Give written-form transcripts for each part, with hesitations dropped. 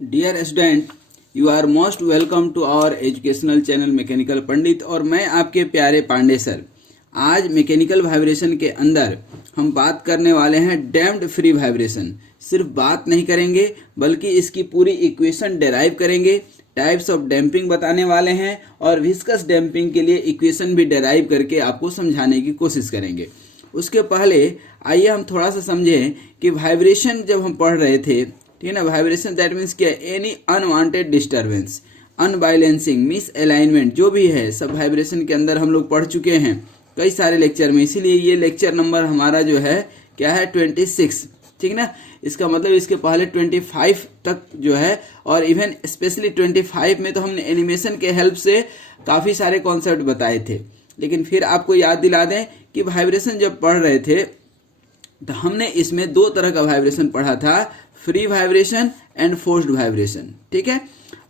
Dear student, you are most welcome to our educational channel mechanical Pandit. और मैं आपके प्यारे पांडे सर। आज मैकेनिकल वाइब्रेशन के अंदर हम बात करने वाले हैं डैम्प्ड फ्री वाइब्रेशन। सिर्फ बात नहीं करेंगे बल्कि इसकी पूरी इक्वेशन डेराइव करेंगे, टाइप्स ऑफ डैम्पिंग बताने वाले हैं और विस्कस डैम्पिंग के लिए इक्वेशन भी डेराइव करके आपको समझाने की कोशिश करेंगे। उसके पहले आइए हम थोड़ा सा समझें कि वाइब्रेशन जब हम पढ़ रहे थे, ठीक है ना। वाइब्रेशन दैट मीन्स क्या, any unwanted disturbance, unbalancing, miss alignment, जो भी है सब वाइब्रेशन के अंदर हम लोग पढ़ चुके हैं कई सारे लेक्चर में। इसीलिए ये लेक्चर नंबर हमारा जो है क्या है, 26, ठीक ना। इसका मतलब इसके पहले 25 तक जो है, और इवन स्पेशली 25 में तो हमने एनिमेशन के हेल्प से काफ़ी सारे कॉन्सेप्ट बताए थे। लेकिन फिर आपको याद दिला दें कि वाइब्रेशन जब पढ़ रहे थे तो हमने इसमें दो तरह का वाइब्रेशन पढ़ा था, free vibration and forced vibration, ठीक है।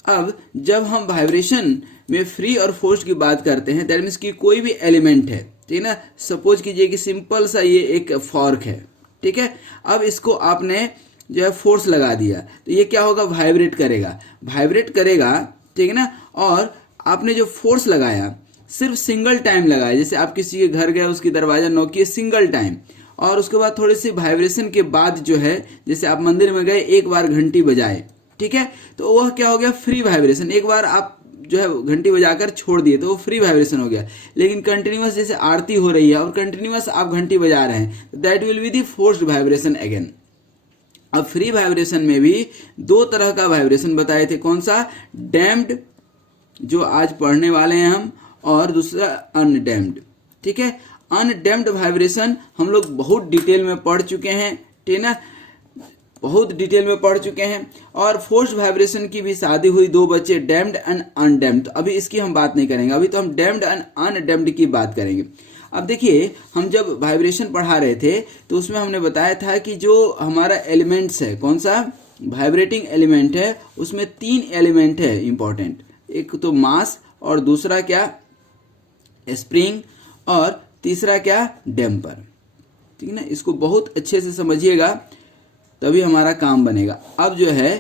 अब जब हम वाइब्रेशन में फ्री और फोर्स्ड की बात करते हैं, दैट मीन्स कि कोई भी एलिमेंट है, ठीक है ना। सपोज कीजिए कि सिंपल सा ये एक फॉर्क है, ठीक है। अब इसको आपने जो है फोर्स लगा दिया तो ये क्या होगा, वाइब्रेट करेगा, वाइब्रेट करेगा, ठीक है ना। और आपने जो फोर्स लगाया सिर्फ सिंगल टाइम लगाया, जैसे आप किसी के घर गए, उसकी दरवाजा नॉक किए सिंगल टाइम, और उसके बाद थोड़ी सी वाइब्रेशन के बाद जो है, जैसे आप मंदिर में गए एक बार घंटी बजाए, ठीक है, तो वह क्या हो गया, फ्री वाइब्रेशन। एक बार आप जो है घंटी बजाकर छोड़ दिए तो वो फ्री वाइब्रेशन हो गया। लेकिन कंटिन्यूअस जैसे आरती हो रही है और कंटिन्यूअस आप घंटी बजा रहे हैं, that will be the forced vibration again. अब फ्री वाइब्रेशन में भी दो तरह का वाइब्रेशन बताए थे, कौन सा, डैम्प्ड जो आज पढ़ने वाले हैं हम, और दूसरा अनडैम्प्ड, ठीक है। अनडैम्प्ड वाइब्रेशन हम लोग बहुत डिटेल में पढ़ चुके हैं, ठीक है ना, बहुत डिटेल में पढ़ चुके हैं। और फोर्स्ड वाइब्रेशन की भी शादी हुई, दो बच्चे, डैम्प्ड एंड अनडैम्प्ड। तो अभी इसकी हम बात नहीं करेंगे, अभी तो हम डैम्प्ड एंड अनडैम्प्ड की बात करेंगे। अब देखिए, हम जब वाइब्रेशन पढ़ा रहे थे तो उसमें हमने बताया था कि जो हमारा एलिमेंट्स है, कौन सा वाइब्रेटिंग एलिमेंट है, उसमें 3 एलिमेंट है इंपॉर्टेंट। एक तो मास, और दूसरा क्या, स्प्रिंग, और तीसरा क्या, डैम्पर, ठीक है ना। इसको बहुत अच्छे से समझिएगा तभी हमारा काम बनेगा। अब जो है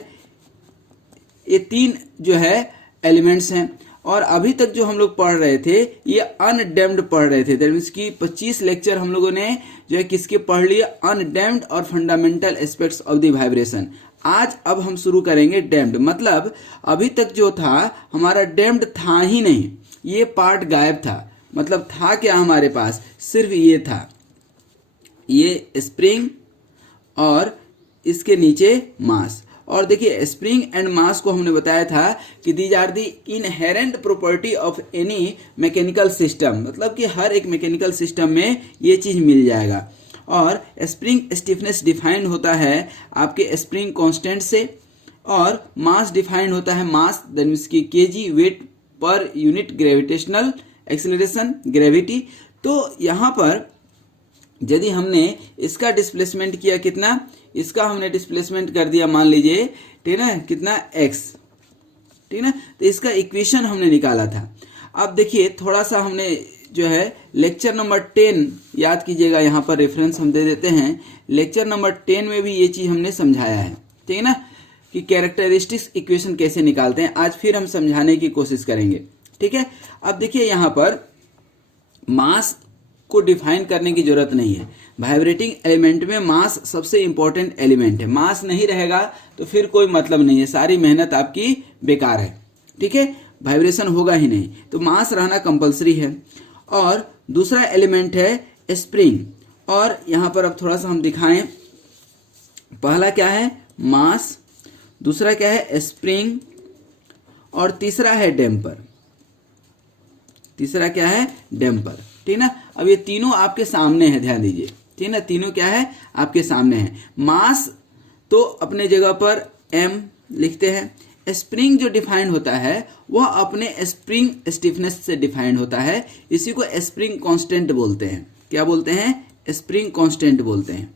ये 3 जो है एलिमेंट्स हैं, और अभी तक जो हम लोग पढ़ रहे थे ये अनडैम्प्ड पढ़ रहे थे। दैट मीन्स कि 25 लेक्चर हम लोगों ने जो है किसके पढ़ लिए, अनडैम्प्ड और fundamental aspects of the vibration. आज अब हम शुरू करेंगे डैम्प्ड। मतलब अभी तक जो था हमारा डैम्प्ड था ही नहीं, ये पार्ट गायब था। मतलब था क्या हमारे पास, सिर्फ ये था, ये स्प्रिंग और इसके नीचे मास। और देखिए स्प्रिंग एंड मास को हमने बताया था कि these are the inherent property of any mechanical system. मतलब कि हर एक मैकेनिकल सिस्टम में ये चीज मिल जाएगा। और स्प्रिंग स्टिफनेस डिफाइंड होता है आपके स्प्रिंग कांस्टेंट से, और मास डिफाइंड होता है, मास दैट मीन्स की KG, weight per unit gravitational acceleration, gravity. तो यहाँ पर यदि हमने इसका डिस्प्लेसमेंट किया, कितना, इसका हमने डिस्प्लेसमेंट कर दिया मान लीजिए, ठीक है ना, कितना, x, ठीक है ना। तो इसका इक्वेशन हमने निकाला था। अब देखिए थोड़ा सा हमने जो है लेक्चर नंबर 10 याद कीजिएगा, यहाँ पर रेफरेंस हम दे देते हैं। लेक्चर नंबर 10 में भी ये चीज हमने समझाया है, ठीक है ना, कि कैरेक्टरिस्टिक्स इक्वेशन कैसे निकालते हैं। आज फिर हम समझाने की कोशिश करेंगे, ठीक है। अब देखिए यहाँ पर मास को डिफाइन करने की जरूरत नहीं है। वाइब्रेटिंग एलिमेंट में मास सबसे इंपॉर्टेंट एलिमेंट है। मास नहीं रहेगा तो फिर कोई मतलब नहीं है, सारी मेहनत आपकी बेकार है, ठीक है, वाइब्रेशन होगा ही नहीं। तो मास रहना कंपलसरी है। और दूसरा एलिमेंट है स्प्रिंग। और यहाँ पर अब थोड़ा सा हम दिखाएं, पहला क्या है, मास, दूसरा क्या है, स्प्रिंग, और तीसरा है डैम्पर। तीसरा क्या है, डैम्पर, ठीक ना। अब ये तीनों आपके सामने है, ध्यान दीजिए, ठीक ना, तीनों क्या है, आपके सामने है। मास तो अपने जगह पर m लिखते हैं। स्प्रिंग जो डिफाइंड होता है वह अपने स्प्रिंग स्टिफनेस से डिफाइंड होता है। इसी को स्प्रिंग कांस्टेंट बोलते हैं। क्या बोलते हैं, स्प्रिंग कांस्टेंट बोलते हैं,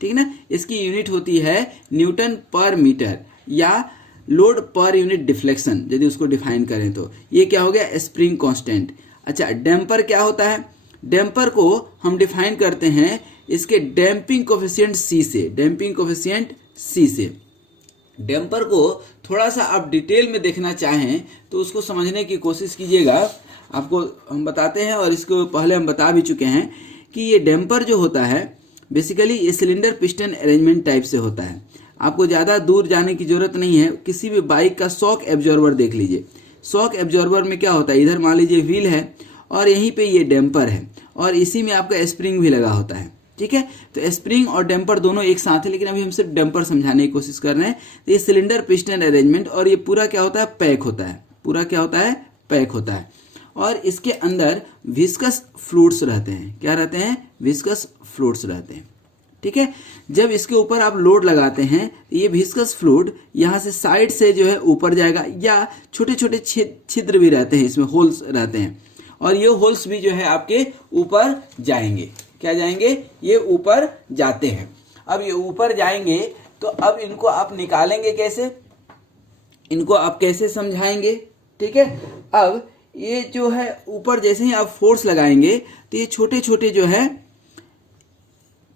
ठीक ना। इसकी यूनिट होती है न्यूटन पर मीटर, या लोड पर यूनिट डिफ्लेक्शन, यदि उसको डिफाइन करें तो। ये क्या हो गया, स्प्रिंग कांस्टेंट। अच्छा, डैम्पर क्या होता है, डैम्पर को हम डिफाइन करते हैं इसके डैम्पिंग कोफिशिएंट C से। डैम्पिंग कोफिशिएंट C से। डैम्पर को थोड़ा सा आप डिटेल में देखना चाहें तो उसको समझने की कोशिश कीजिएगा। आपको हम बताते हैं, और इसको पहले हम बता भी चुके हैं कि ये डैम्पर जो होता है बेसिकली ये सिलेंडर पिस्टन अरेंजमेंट टाइप से होता है। आपको ज़्यादा दूर जाने की ज़रूरत नहीं है। किसी भी बाइक का शॉक एब्जॉर्बर देख लीजिए। शॉक एब्जॉर्बर में क्या होता है, इधर मान लीजिए व्हील है और यहीं पे ये डैम्पर है और इसी में आपका स्प्रिंग भी लगा होता है। ठीक है, तो स्प्रिंग और डैम्पर दोनों एक साथ है, लेकिन अभी हम सिर्फ डैम्पर समझाने की कोशिश कर रहे हैं। तो ये सिलेंडर पिस्टन अरेंजमेंट, और ये पूरा क्या होता है, पैक होता है। पूरा क्या होता है, पैक होता है। और इसके अंदर विस्कस फ्लूइड्स रहते हैं। क्या रहते हैं, विस्कस फ्लूइड्स रहते हैं। ठीक है, जब इसके ऊपर आप लोड लगाते हैं तो ये विस्कस फ्लूइड यहाँ से साइड से जो है ऊपर जाएगा, या छोटे छोटे छिद्र भी रहते हैं, इसमें होल्स रहते हैं, और ये होल्स भी जो है आपके ऊपर जाएंगे। क्या जाएंगे, ये ऊपर जाते हैं। अब ये ऊपर जाएंगे तो अब इनको आप निकालेंगे कैसे, इनको आप कैसे समझाएंगे। ठीक है, अब ये जो है ऊपर जैसे ही आप फोर्स लगाएंगे तो ये छोटे छोटे जो है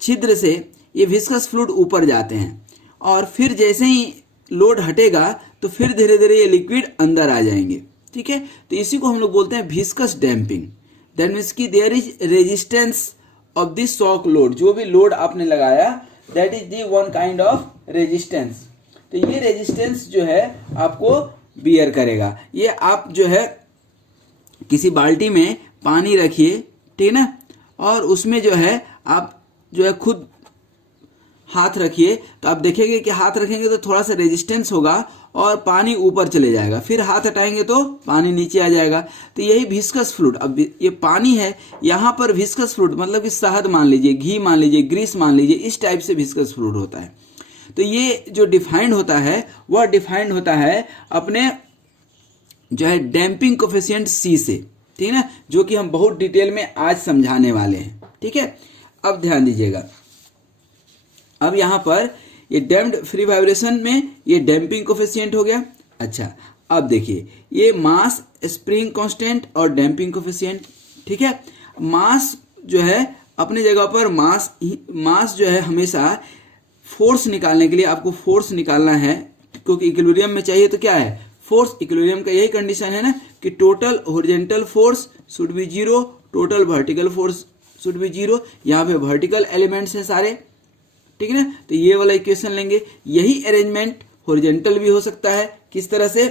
छिद्र से ये विस्कस फ्लूइड ऊपर जाते हैं, और फिर जैसे ही लोड हटेगा तो फिर धीरे धीरे ये लिक्विड अंदर आ जाएंगे। ठीक है, तो इसी को हम लोग बोलते हैं विस्कस डैम्पिंग। दैट मीन्स कि there is resistance of this shock load. जो भी लोड आपने लगाया that is the one kind of resistance. तो ये रेजिस्टेंस जो है आपको बियर करेगा। ये आप जो है किसी बाल्टी में पानी रखिए, ठीक है ना, और उसमें जो है आप जो है खुद हाथ रखिए, तो आप देखेंगे कि हाथ रखेंगे तो थोड़ा सा रेजिस्टेंस होगा और पानी ऊपर चले जाएगा, फिर हाथ हटाएंगे तो पानी नीचे आ जाएगा। तो यही विस्कस फ्लूइड। अब ये पानी है, यहाँ पर विस्कस फ्लूइड मतलब कि शहद मान लीजिए, घी मान लीजिए, ग्रीस मान लीजिए, इस टाइप से विस्कस फ्लूइड होता है। तो ये जो डिफाइंड होता है वह डिफाइंड होता है अपने जो है डैम्पिंग कोफिशिएंट C से। ठीक है ना, जो कि हम बहुत डिटेल में आज समझाने वाले हैं। ठीक है, अब ध्यान दीजिएगा। अब यहाँ पर ये डैम्प्ड फ्री वाइब्रेशन में ये डैम्पिंग कोफिशिएंट हो गया। अच्छा, अब देखिए ये मास, स्प्रिंग कांस्टेंट और डैम्पिंग कोफिशिएंट। ठीक है, मास जो है अपनी जगह पर, मास जो है हमेशा फोर्स निकालने के लिए आपको फोर्स निकालना है, क्योंकि इक्विलिब्रियम में चाहिए तो क्या है, फोर्स। इक्विलिब्रियम का यही कंडीशन है ना कि total horizontal force should B 0, total vertical force should B 0। यहाँ पे वर्टिकल एलिमेंट्स हैं सारे। ठीक है ना, तो ये वाला इक्वेशन लेंगे। यही अरेंजमेंट हॉरिजॉन्टल भी हो सकता है। किस तरह से,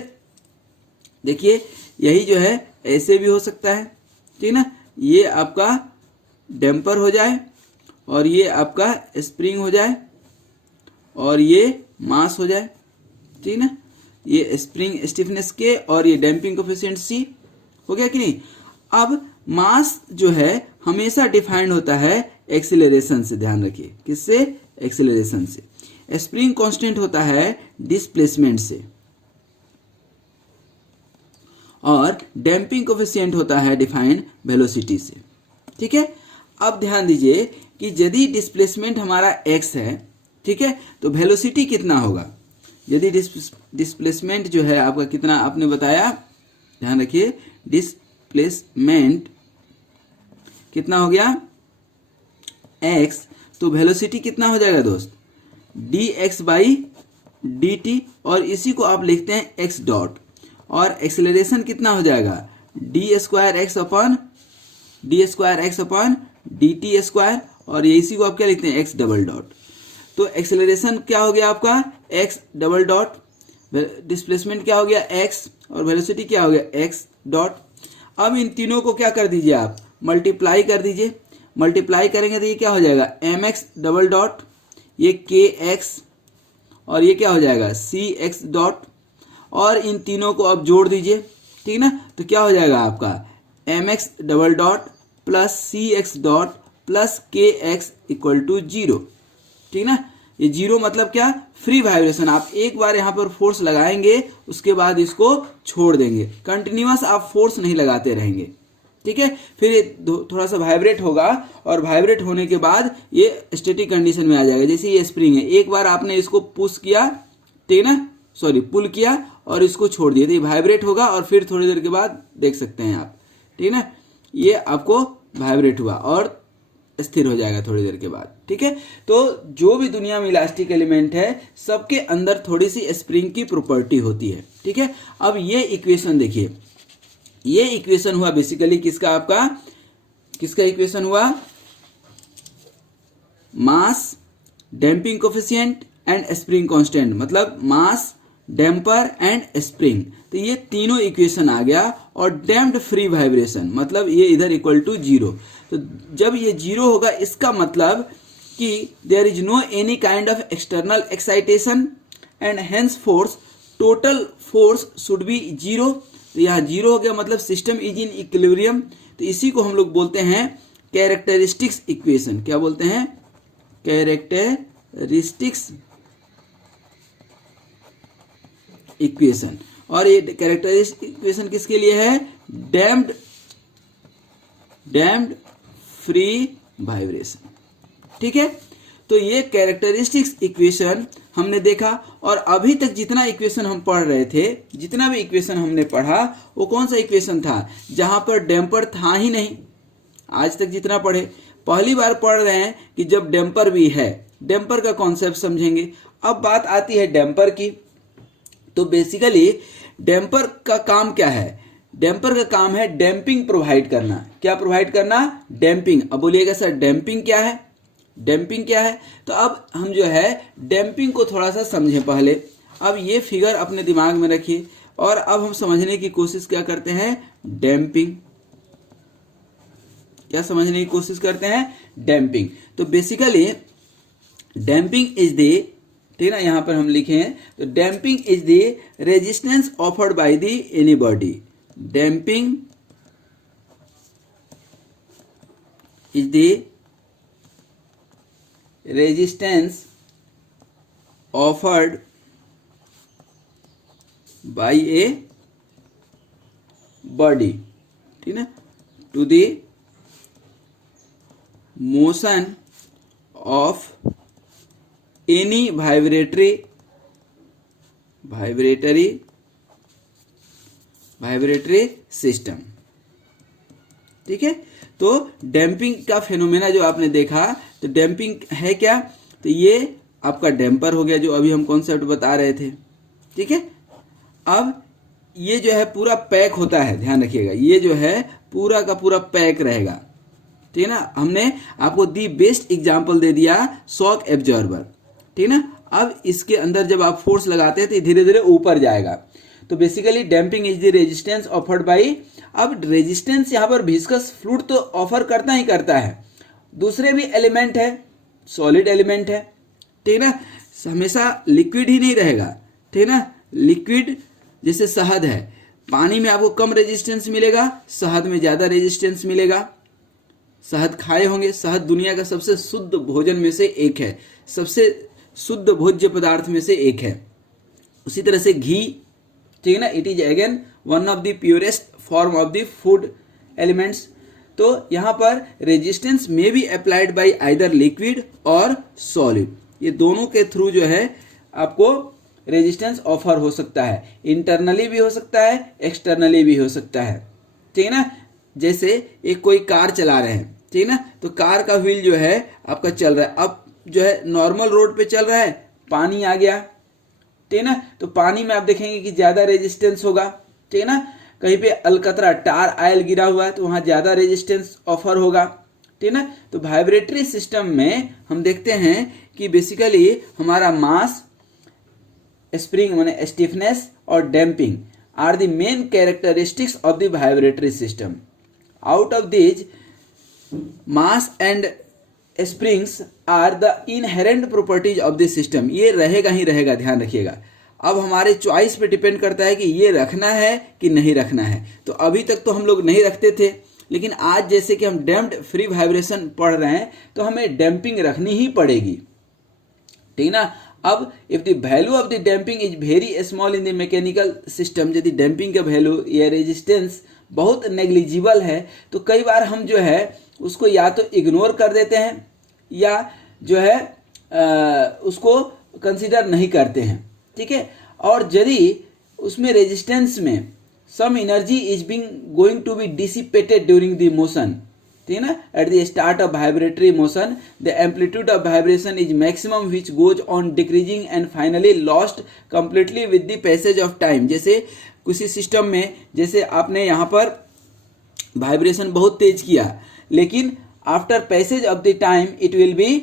देखिए यही जो है ऐसे भी हो सकता है। ठीक है ना, ये आपका डैम्पर हो जाए और ये आपका स्प्रिंग हो जाए और ये मास हो जाए। ठीक है ना, ये स्प्रिंग स्टिफनेस के और ये डैम्पिंग कोफिशिएंट C हो गया कि नहीं। अब मास जो है हमेशा डिफाइंड होता है एक्सीलरेशन से। ध्यान रखिए, किससे, एक्सीलरेशन से। स्प्रिंग कांस्टेंट होता है डिस्प्लेसमेंट से, और डैम्पिंग कोफिशिएंट होता है डिफाइंड वेलोसिटी से। ठीक है, अब ध्यान दीजिए कि यदि डिस्प्लेसमेंट हमारा x है, ठीक है, तो वेलोसिटी कितना होगा। यदि डिस्प्लेसमेंट जो है आपका कितना आपने बताया, ध्यान रखिए, डिस्प्लेसमेंट कितना हो गया x, तो वेलोसिटी कितना हो जाएगा दोस्त, dx बाई dt, और इसी को आप लिखते हैं x डॉट। और एक्सेलरेशन कितना हो जाएगा, D square x upon dt square, और ये इसी को आप क्या लिखते हैं, x डबल डॉट। तो एक्सेलरेशन क्या हो गया आपका, x डबल डॉट, डिस्प्लेसमेंट क्या हो गया x, और वेलोसिटी क्या हो गया x डॉट। अब इन तीनों को क्या कर दीजिए, आप मल्टीप्लाई कर दीजिए। मल्टीप्लाई करेंगे तो ये क्या हो जाएगा, mx डबल डॉट, ये kx, और ये क्या हो जाएगा cx डॉट, और इन तीनों को आप जोड़ दीजिए। ठीक ना, तो क्या हो जाएगा आपका mx double dot plus cx dot plus kx equal to 0। ठीक ना, ये 0 मतलब क्या, फ्री वाइब्रेशन। आप एक बार यहाँ पर फोर्स लगाएंगे, उसके बाद इसको छोड़ देंगे, कंटिन्यूअस आप फोर्स नहीं लगाते रहेंगे। ठीक है, फिर ये थोड़ा सा वाइब्रेट होगा, और वाइब्रेट होने के बाद ये स्टैटिक कंडीशन में आ जाएगा। जैसे ये स्प्रिंग है, एक बार आपने इसको पुश किया, ठीक ना, सॉरी पुल किया और इसको छोड़ दिया, तो ये वाइब्रेट होगा, और फिर थोड़ी देर के बाद देख सकते हैं आप। ठीक है ना, ये आपको वाइब्रेट हुआ और स्थिर हो जाएगा थोड़ी देर के बाद। ठीक है, तो जो भी दुनिया में इलास्टिक एलिमेंट है सबके अंदर थोड़ी सी स्प्रिंग की प्रॉपर्टी होती है। ठीक है, अब ये इक्वेशन देखिए, ये इक्वेशन हुआ बेसिकली किसका, आपका किसका इक्वेशन हुआ, mass, damping coefficient and spring constant, मतलब मास, डैम्पर एंड स्प्रिंग। तो ये तीनों इक्वेशन आ गया, और डैम्प्ड फ्री वाइब्रेशन मतलब ये इधर इक्वल टू जीरो। तो जब ये जीरो होगा इसका मतलब कि there is no any kind of external excitation and hence force, total force should be zero. तो यहाँ जीरो हो गया मतलब सिस्टम इज इन इक्विलिब्रियम। तो इसी को हम लोग बोलते हैं कैरेक्टरिस्टिक्स इक्वेशन। क्या बोलते हैं, कैरेक्टरिस्टिक्स इक्वेशन। और ये कैरेक्टरिस्टिक इक्वेशन किसके लिए है, डैम्प्ड फ्री वाइब्रेशन। ठीक है, तो ये कैरेक्टरिस्टिक्स इक्वेशन हमने देखा। और अभी तक जितना इक्वेशन हम पढ़ रहे थे, जितना भी इक्वेशन हमने पढ़ा वो कौन सा इक्वेशन था, जहां पर डैम्पर था ही नहीं। आज तक जितना पढ़े, पहली बार पढ़ रहे हैं कि जब डैम्पर भी है, डैम्पर का कॉन्सेप्ट समझेंगे। अब बात आती है डैम्पर की। तो बेसिकली डैम्पर का काम क्या है, डैम्पर का काम है डैम्पिंग प्रोवाइड करना। क्या प्रोवाइड करना, डैम्पिंग। अब बोलिएगा सर डैम्पिंग क्या है, डैम्पिंग क्या है। तो अब हम जो है डैम्पिंग को थोड़ा सा समझें पहले। अब ये फिगर अपने दिमाग में रखिए और अब हम समझने की कोशिश क्या करते हैं, डैम्पिंग। क्या समझने की कोशिश करते हैं, डैम्पिंग। तो बेसिकली डैम्पिंग इज द, ठीक है ना, यहां पर हम लिखे हैं तो damping is the resistance offered by the any body. Damping is the resistance offered by a body, ठीक है, to the motion of any vibratory system. ठीक है, तो डैम्पिंग का फेनोमेना जो आपने देखा, तो डैम्पिंग है क्या, तो ये आपका डैम्पर हो गया जो अभी हम कॉन्सेप्ट बता रहे थे। ठीक है, अब ये जो है पूरा पैक होता है, ध्यान रखिएगा, ये जो है पूरा का पूरा पैक रहेगा। ठीक है ना, हमने आपको दी बेस्ट एग्जांपल दे दिया शॉक एब्जॉर्बर। ठीक है ना, अब इसके अंदर जब आप फोर्स लगाते हैं तो धीरे धीरे ऊपर जाएगा। तो basically damping is the resistance offered by, अब रेजिस्टेंस यहाँ पर विस्कस फ्लूइड तो ऑफर करता ही करता है, दूसरे भी एलिमेंट है, सॉलिड एलिमेंट है। ठीक है ना, हमेशा लिक्विड ही नहीं रहेगा। ठीक है ना, लिक्विड जैसे शहद है, पानी में आपको कम रेजिस्टेंस मिलेगा, शहद में ज्यादा रेजिस्टेंस मिलेगा। शहद खाए होंगे, शहद दुनिया का सबसे शुद्ध भोजन में से एक है, सबसे शुद्ध भोज्य पदार्थ में से एक है। उसी तरह से घी, ठीक है ना, it is again one of the purest form of the food elements. तो यहाँ पर रेजिस्टेंस में be applied by either liquid और सॉलिड, ये दोनों के थ्रू जो है आपको रेजिस्टेंस ऑफर हो सकता है। इंटरनली भी हो सकता है, एक्सटर्नली भी हो सकता है। ठीक है ना, जैसे एक कोई कार चला रहे हैं, ठीक है ना, तो कार का व्हील जो है आपका चल रहा है, अब जो है नॉर्मल रोड पे चल रहा है, पानी आ गया, ठीक है ना, तो पानी में आप देखेंगे कि ज्यादा रेजिस्टेंस होगा। ठीक है ना, कहीं पे अलकतरा टार आयल गिरा हुआ है तो वहां ज्यादा रेजिस्टेंस ऑफर होगा। ठीक है ना, तो वाइब्रेटरी सिस्टम में हम देखते हैं कि बेसिकली हमारा मास, स्प्रिंग माने स्टिफनेस और damping are the main characteristics of the vibratory system. Out of this mass and springs are the inherent properties of the system, ये रहेगा ही रहेगा, ध्यान रखिएगा। अब हमारे चॉइस पे डिपेंड करता है कि ये रखना है कि नहीं रखना है। तो अभी तक तो हम लोग नहीं रखते थे, लेकिन आज जैसे कि हम डैम्प्ड फ्री वाइब्रेशन पढ़ रहे हैं तो हमें डैम्पिंग रखनी ही पड़ेगी। ठीक है ना, अब if the value of the damping is very small in the mechanical system, यदि डैम्पिंग का वैल्यू या रेजिस्टेंस बहुत नेग्लिजिबल है तो कई बार हम जो है उसको या तो इग्नोर कर देते हैं या जो है उसको कंसीडर नहीं करते हैं। ठीक है, और यदि उसमें रेजिस्टेंस में some energy is being going to be dissipated during the motion, ठीक है ना, at the start of vibratory motion the amplitude of vibration is maximum which goes on decreasing and finally lost completely with the passage of time. जैसे किसी system में, जैसे आपने यहाँ पर वाइब्रेशन बहुत तेज किया, लेकिन after passage of the time it will be,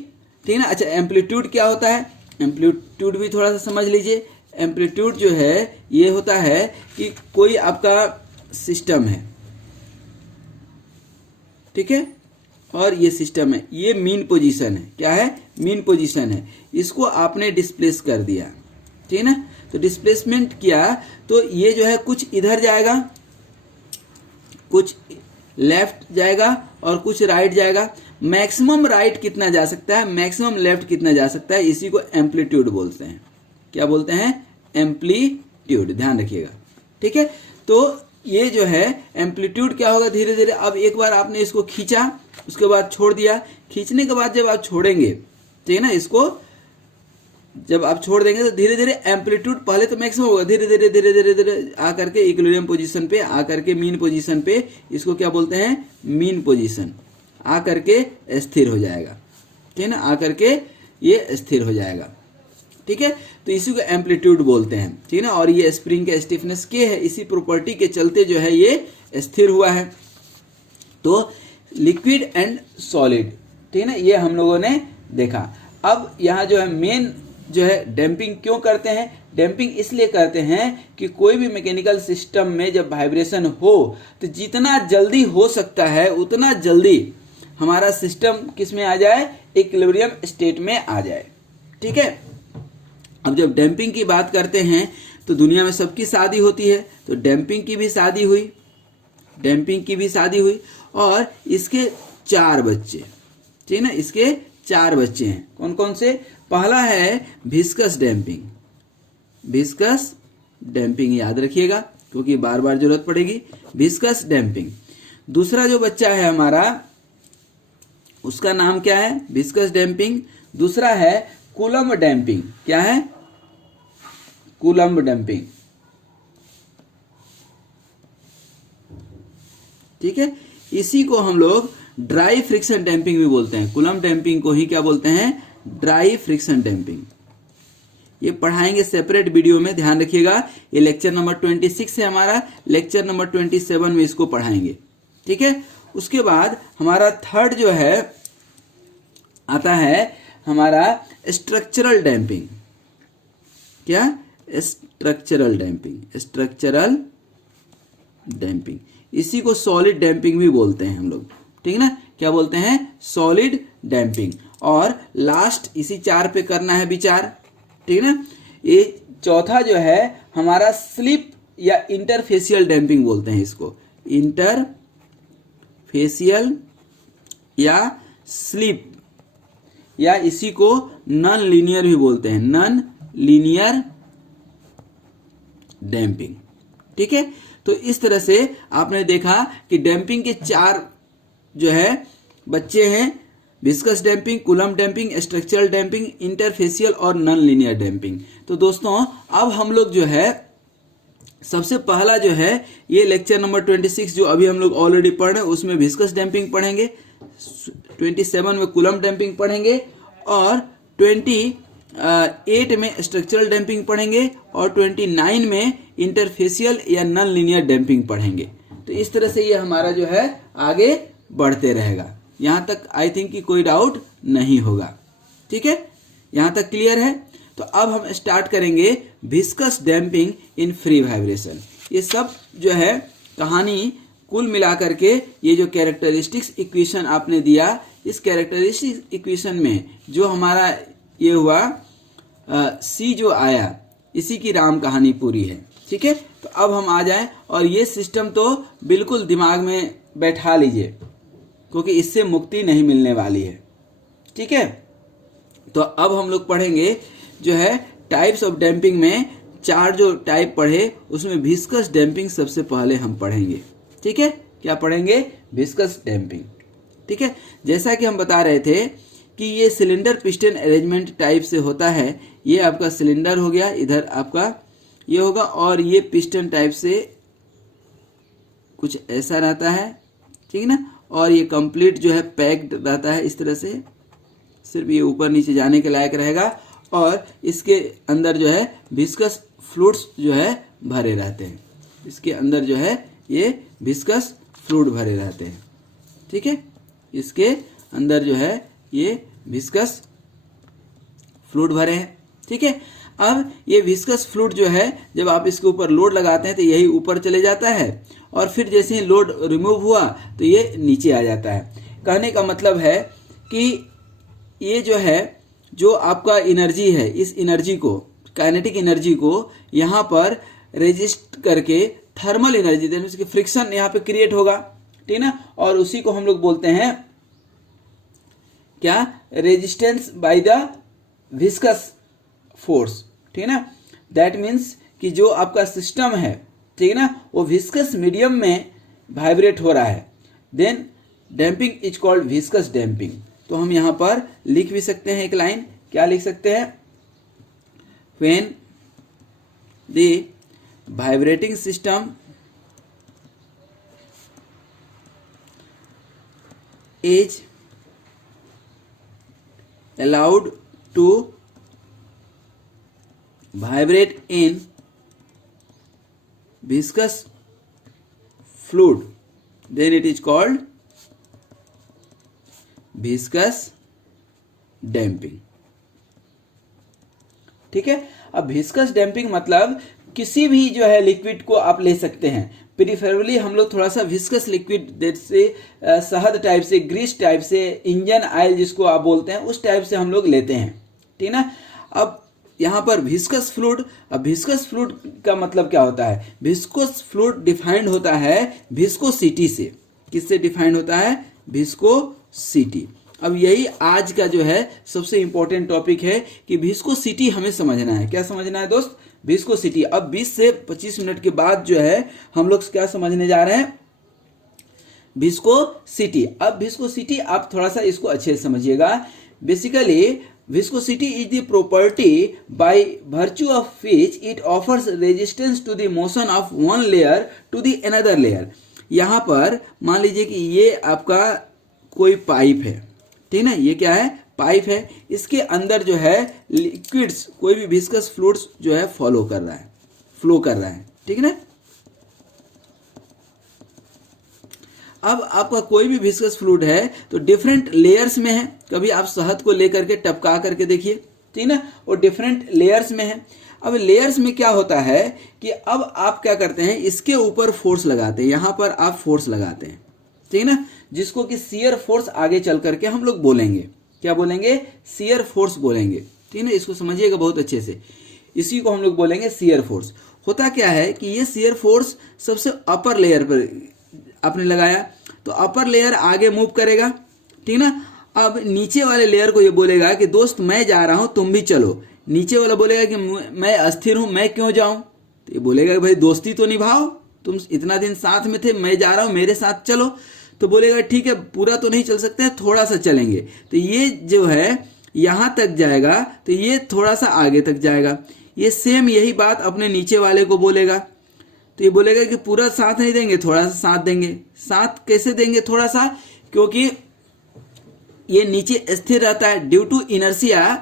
ठीक है ना। अच्छा, एम्पलीट्यूड क्या होता है, एम्पलीट्यूड भी थोड़ा सा समझ लीजिए। एम्पलीट्यूड जो है ये होता है कि कोई आपका सिस्टम है, ठीक है, और ये सिस्टम है, ये मीन पोजीशन है, क्या है, मीन पोजीशन है, इसको आपने डिस्प्लेस कर दिया, ठीक है ना। तो डिस्प्लेसमेंट किया तो ये जो है कुछ इधर जाएगा, कुछ लेफ्ट जाएगा और कुछ राइट जाएगा। मैक्सिमम राइट कितना जा सकता है, मैक्सिमम लेफ्ट कितना जा सकता है, इसी को एम्पलीट्यूड बोलते हैं। क्या बोलते हैं, एम्पलीट्यूड, ध्यान रखिएगा, ठीक है। तो ये जो है एम्पलीट्यूड क्या होगा, धीरे धीरे, अब एक बार आपने इसको खींचा, उसके बाद छोड़ दिया, खींचने के बाद जब आप छोड़ेंगे, ठीक है ना, इसको जब आप छोड़ देंगे तो धीरे धीरे एम्पलीट्यूड पहले तो मैक्सिमम होगा, धीरे धीरे धीरे धीरे धीरे आकर के इक्विलिब्रियम पोजीशन पे आकर के मीन पोजीशन पे, इसको क्या बोलते हैं, मीन पोजीशन, आकर के स्थिर हो जाएगा, ठीक है ना, आकर के ये स्थिर हो जाएगा, ठीक है। तो इसी को एम्पलीट्यूड बोलते हैं, ठीक है ना। और ये स्प्रिंग का स्टिफनेस के है, इसी प्रॉपर्टी के चलते जो है ये स्थिर हुआ है। तो लिक्विड एंड सॉलिड, ठीक है ना, ये हम लोगों ने देखा। अब यहाँ जो है मेन जो है डैम्पिंग क्यों करते हैं, डैम्पिंग इसलिए करते हैं कि कोई भी मैकेनिकल सिस्टम में जब वाइब्रेशन हो तो जितना जल्दी हो सकता है उतना जल्दी हमारा सिस्टम किस में आ जाए, इक्विलिब्रियम स्टेट में आ जाए, ठीक है। अब जब डैम्पिंग की बात करते हैं तो दुनिया में सबकी शादी होती है, तो डैम्पिंग की भी शादी हुई, डैम्पिंग की भी शादी हुई, और इसके 4 बच्चे, ठीक है ना, इसके 4 बच्चे हैं। कौन कौन से, पहला है विस्कस डैम्पिंग, विस्कस डैम्पिंग याद रखिएगा क्योंकि बार बार जरूरत पड़ेगी, विस्कस डैम्पिंग। दूसरा जो बच्चा है हमारा, उसका नाम क्या है, विस्कस डैम्पिंग। दूसरा है कूलम्ब डैम्पिंग, क्या है, कूलम्ब डैम्पिंग, ठीक है। इसी को हम लोग ड्राई फ्रिक्शन डैम्पिंग भी बोलते हैं, कूलम्ब डैम्पिंग को ही क्या बोलते हैं, ड्राई फ्रिक्शन डैम्पिंग। ये पढ़ाएंगे सेपरेट वीडियो में, ध्यान रखिएगा। ये लेक्चर नंबर 26 है हमारा, लेक्चर नंबर 27 में इसको पढ़ाएंगे, ठीक है। उसके बाद हमारा थर्ड जो है आता है हमारा स्ट्रक्चरल डैम्पिंग, क्या, स्ट्रक्चरल डैम्पिंग, स्ट्रक्चरल डैम्पिंग। इसी को सॉलिड डैम्पिंग भी बोलते हैं हम लोग, ठीक है ना, क्या बोलते हैं, सॉलिड डैम्पिंग। और लास्ट इसी 4 पे करना है विचार, ठीक है ना। ये चौथा जो है हमारा स्लिप या इंटरफेशियल डैम्पिंग बोलते हैं इसको, इंटरफेशियल या स्लिप, या इसी को नॉन लीनियर भी बोलते हैं, नॉन लीनियर डैम्पिंग, ठीक है। तो इस तरह से आपने देखा कि डैम्पिंग के 4 जो है बच्चे हैं, viscous damping, coulomb damping, structural damping, interfacial और नॉन लीनियर डैम्पिंग। तो दोस्तों अब हम लोग जो है सबसे पहला जो है ये लेक्चर नंबर 26 जो अभी हम लोग ऑलरेडी पढ़ रहे हैं उसमें विस्कस डैम्पिंग पढ़ेंगे, 27 में कूलम्ब डैम्पिंग पढ़ेंगे, और 28 में स्ट्रक्चरल डैम्पिंग पढ़ेंगे, और 29 में इंटरफेशियल या नॉन लीनियर डैम्पिंग पढ़ेंगे। तो इस तरह से ये हमारा जो है आगे बढ़ते रहेगा। यहाँ तक आई थिंक कि कोई डाउट नहीं होगा, ठीक है, यहाँ तक क्लियर है। तो अब हम स्टार्ट करेंगे viscous damping in free vibration. ये सब जो है कहानी कुल मिलाकर के ये जो कैरेक्टरिस्टिक्स इक्वेशन आपने दिया, इस कैरेक्टरिस्टिक्स इक्वेशन में जो हमारा ये हुआ सी जो आया, इसी की राम कहानी पूरी है, ठीक है। तो अब हम आ जाएं और ये सिस्टम तो बिल्कुल दिमाग में बैठा लीजिए क्योंकि इससे मुक्ति नहीं मिलने वाली है, ठीक है। तो अब हम लोग पढ़ेंगे जो है टाइप्स ऑफ डैम्पिंग में 4 जो टाइप पढ़े उसमें विस्कस डैम्पिंग सबसे पहले हम पढ़ेंगे, ठीक है। क्या पढ़ेंगे, विस्कस डैम्पिंग, ठीक है। जैसा कि हम बता रहे थे कि ये सिलेंडर पिस्टन अरेंजमेंट टाइप से होता है। ये आपका सिलेंडर हो गया, इधर आपका ये होगा, और ये पिस्टन टाइप से कुछ ऐसा रहता है, ठीक है ना, और ये कंप्लीट जो है पैक्ड रहता है इस तरह से, सिर्फ ये ऊपर नीचे जाने के लायक रहेगा और इसके अंदर जो है विस्कस फ्लूइड्स जो है भरे रहते हैं। इसके अंदर जो है ये विस्कस फ्लूइड भरे रहते हैं। ठीक है, इसके अंदर जो है ये विस्कस फ्लूइड भरे हैं। ठीक है, अब ये विस्कस फ्लूइड जो है जब आप इसके ऊपर लोड लगाते हैं तो यही ऊपर चले जाता है और फिर जैसे ही लोड रिमूव हुआ तो ये नीचे आ जाता है। कहने का मतलब है कि ये जो है जो आपका एनर्जी है, इस एनर्जी को, काइनेटिक एनर्जी को यहाँ पर रेजिस्ट करके थर्मल एनर्जी देने से फ्रिक्शन यहाँ पे क्रिएट होगा। ठीक ना, और उसी को हम लोग बोलते हैं क्या, resistance by the viscous force. ठीक ना, दैट मीन्स कि जो आपका सिस्टम है, ठीक ना, वो विस्कस मीडियम में वाइब्रेट हो रहा है, then damping is called viscous damping. तो हम यहाँ पर लिख भी सकते हैं एक लाइन, क्या लिख सकते हैं, when the vibrating system is allowed to vibrate in viscous fluid, then it is called viscous damping। ठीक है, अब विस्कस डैम्पिंग मतलब किसी भी जो है लिक्विड को आप ले सकते हैं, प्रीफरेबली हम लोग थोड़ा सा विस्कस लिक्विड जैसे शहद टाइप से, ग्रीस टाइप से, इंजन ऑयल जिसको आप बोलते हैं उस टाइप से हम लोग लेते हैं। ठीक ना, अब यहाँ पर विस्कस फ्लूइड, अब विस्कस फ्लूइड का मतलब क्या होता है, विस्कोस फ्लूइड डिफाइंड होता है विस्कोसिटी से। किससे डिफाइंड होता है, विस्कोसिटी। अब यही आज का जो है सबसे इंपॉर्टेंट टॉपिक है कि विस्कोसिटी हमें समझना है। क्या समझना है दोस्त, विस्कोसिटी। अब 20 से 25 मिनट के बाद जो है हम लोग क्या समझने जा रहे हैं, विस्कोसिटी। अब विस्कोसिटी आप थोड़ा सा इसको अच्छे से समझिएगा। Basically viscosity is the property by virtue of which it offers resistance to the motion of one layer to the another layer. यहाँ पर मान लीजिए कि ये आपका कोई पाइप है, ठीक ना, ये क्या है, पाइप है, इसके अंदर जो है लिक्विड्स, कोई भी विस्कस फ्लूइड्स जो है फ्लो कर रहा है। ठीक है ना, अब आपका कोई भी विस्कस फ्लूइड है तो डिफरेंट लेयर्स में है। कभी आप शहद को लेकर के टपका करके देखिए, ठीक ना, वो डिफरेंट लेयर्स में है। अब लेयर्स में क्या होता है कि अब आप क्या करते हैं, इसके ऊपर फोर्स लगाते हैं, यहां पर आप फोर्स लगाते हैं, ठीक ना, जिसको कि शियर फोर्स आगे चल करके हम लोग बोलेंगे। क्या बोलेंगे, शियर फोर्स बोलेंगे। ठीक है, इसको समझिएगा बहुत अच्छे से, इसी को हम लोग बोलेंगे शियर फोर्स। होता क्या है कि ये शियर फोर्स सबसे अपर लेयर पर आपने लगाया तो अपर लेयर आगे मूव करेगा, ठीक ना। अब नीचे वाले लेयर को ये बोलेगा कि दोस्त मैं जा रहा हूं, तुम भी चलो। नीचे वाला बोलेगा कि मैं अस्थिर हूं, मैं क्यों जाऊं। तो ये बोलेगा कि भाई दोस्ती तो निभाओ, तुम इतना दिन साथ में थे, मैं जा रहा हूं, मेरे साथ चलो। तो बोलेगा ठीक है, पूरा तो नहीं चल सकते, थोड़ा सा चलेंगे। तो ये जो है यहां तक जाएगा तो ये थोड़ा सा आगे तक जाएगा। ये सेम यही बात अपने नीचे वाले को बोलेगा। तो ये बोलेगा कि पूरा साथ नहीं देंगे, थोड़ा सा साथ देंगे। साथ कैसे देंगे थोड़ा सा, क्योंकि ये नीचे स्थिर रहता है ड्यू टू इनर्शिया,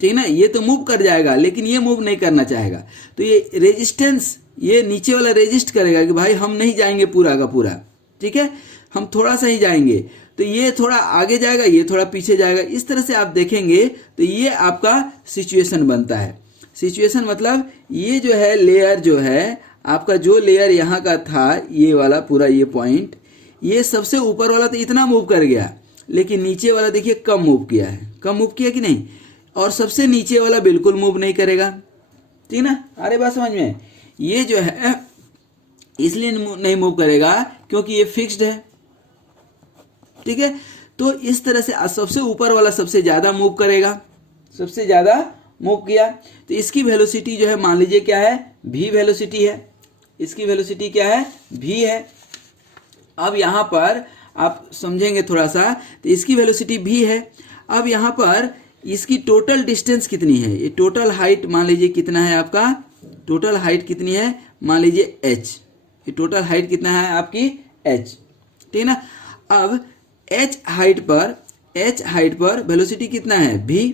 ठीक ना। ये तो मूव कर जाएगा लेकिन ये मूव नहीं करना चाहेगा, तो ये रेजिस्टेंस, ये नीचे वाला रेजिस्ट करेगा कि भाई हम नहीं जाएंगे पूरा का पूरा, ठीक है, हम थोड़ा सा ही जाएंगे। तो ये थोड़ा आगे जाएगा, ये थोड़ा पीछे जाएगा। इस तरह से आप देखेंगे तो ये आपका सिचुएशन बनता है। सिचुएशन मतलब ये जो है लेयर जो है आपका, जो लेयर यहाँ का था, ये वाला पूरा ये पॉइंट, ये सबसे ऊपर वाला तो इतना मूव कर गया, लेकिन नीचे वाला देखिए कम मूव किया है। कम मूव किया कि नहीं, और सबसे नीचे वाला बिल्कुल मूव नहीं करेगा, ठीक ना। अरे बात समझ में, ये जो है इसलिए नहीं मूव करेगा क्योंकि ये फिक्स्ड है, ठीक है। तो इस तरह से सबसे ऊपर वाला सबसे ज्यादा मूव करेगा, सबसे ज्यादा मूव किया तो इसकी वेलोसिटी जो है मान लीजिए क्या है, v वेलोसिटी है। इसकी वेलोसिटी क्या है, v है। अब यहां पर आप समझेंगे थोड़ा सा, तो इसकी वेलोसिटी v है। अब यहां पर इसकी टोटल डिस्टेंस कितनी है, ये टोटल हाइट मान लीजिए कितना है आपका, टोटल हाइट कितनी है, मान लीजिए h। ये टोटल हाइट कितना है आपकी h, ठीक है ना। अब एच हाइट पर वेलोसिटी कितना है v,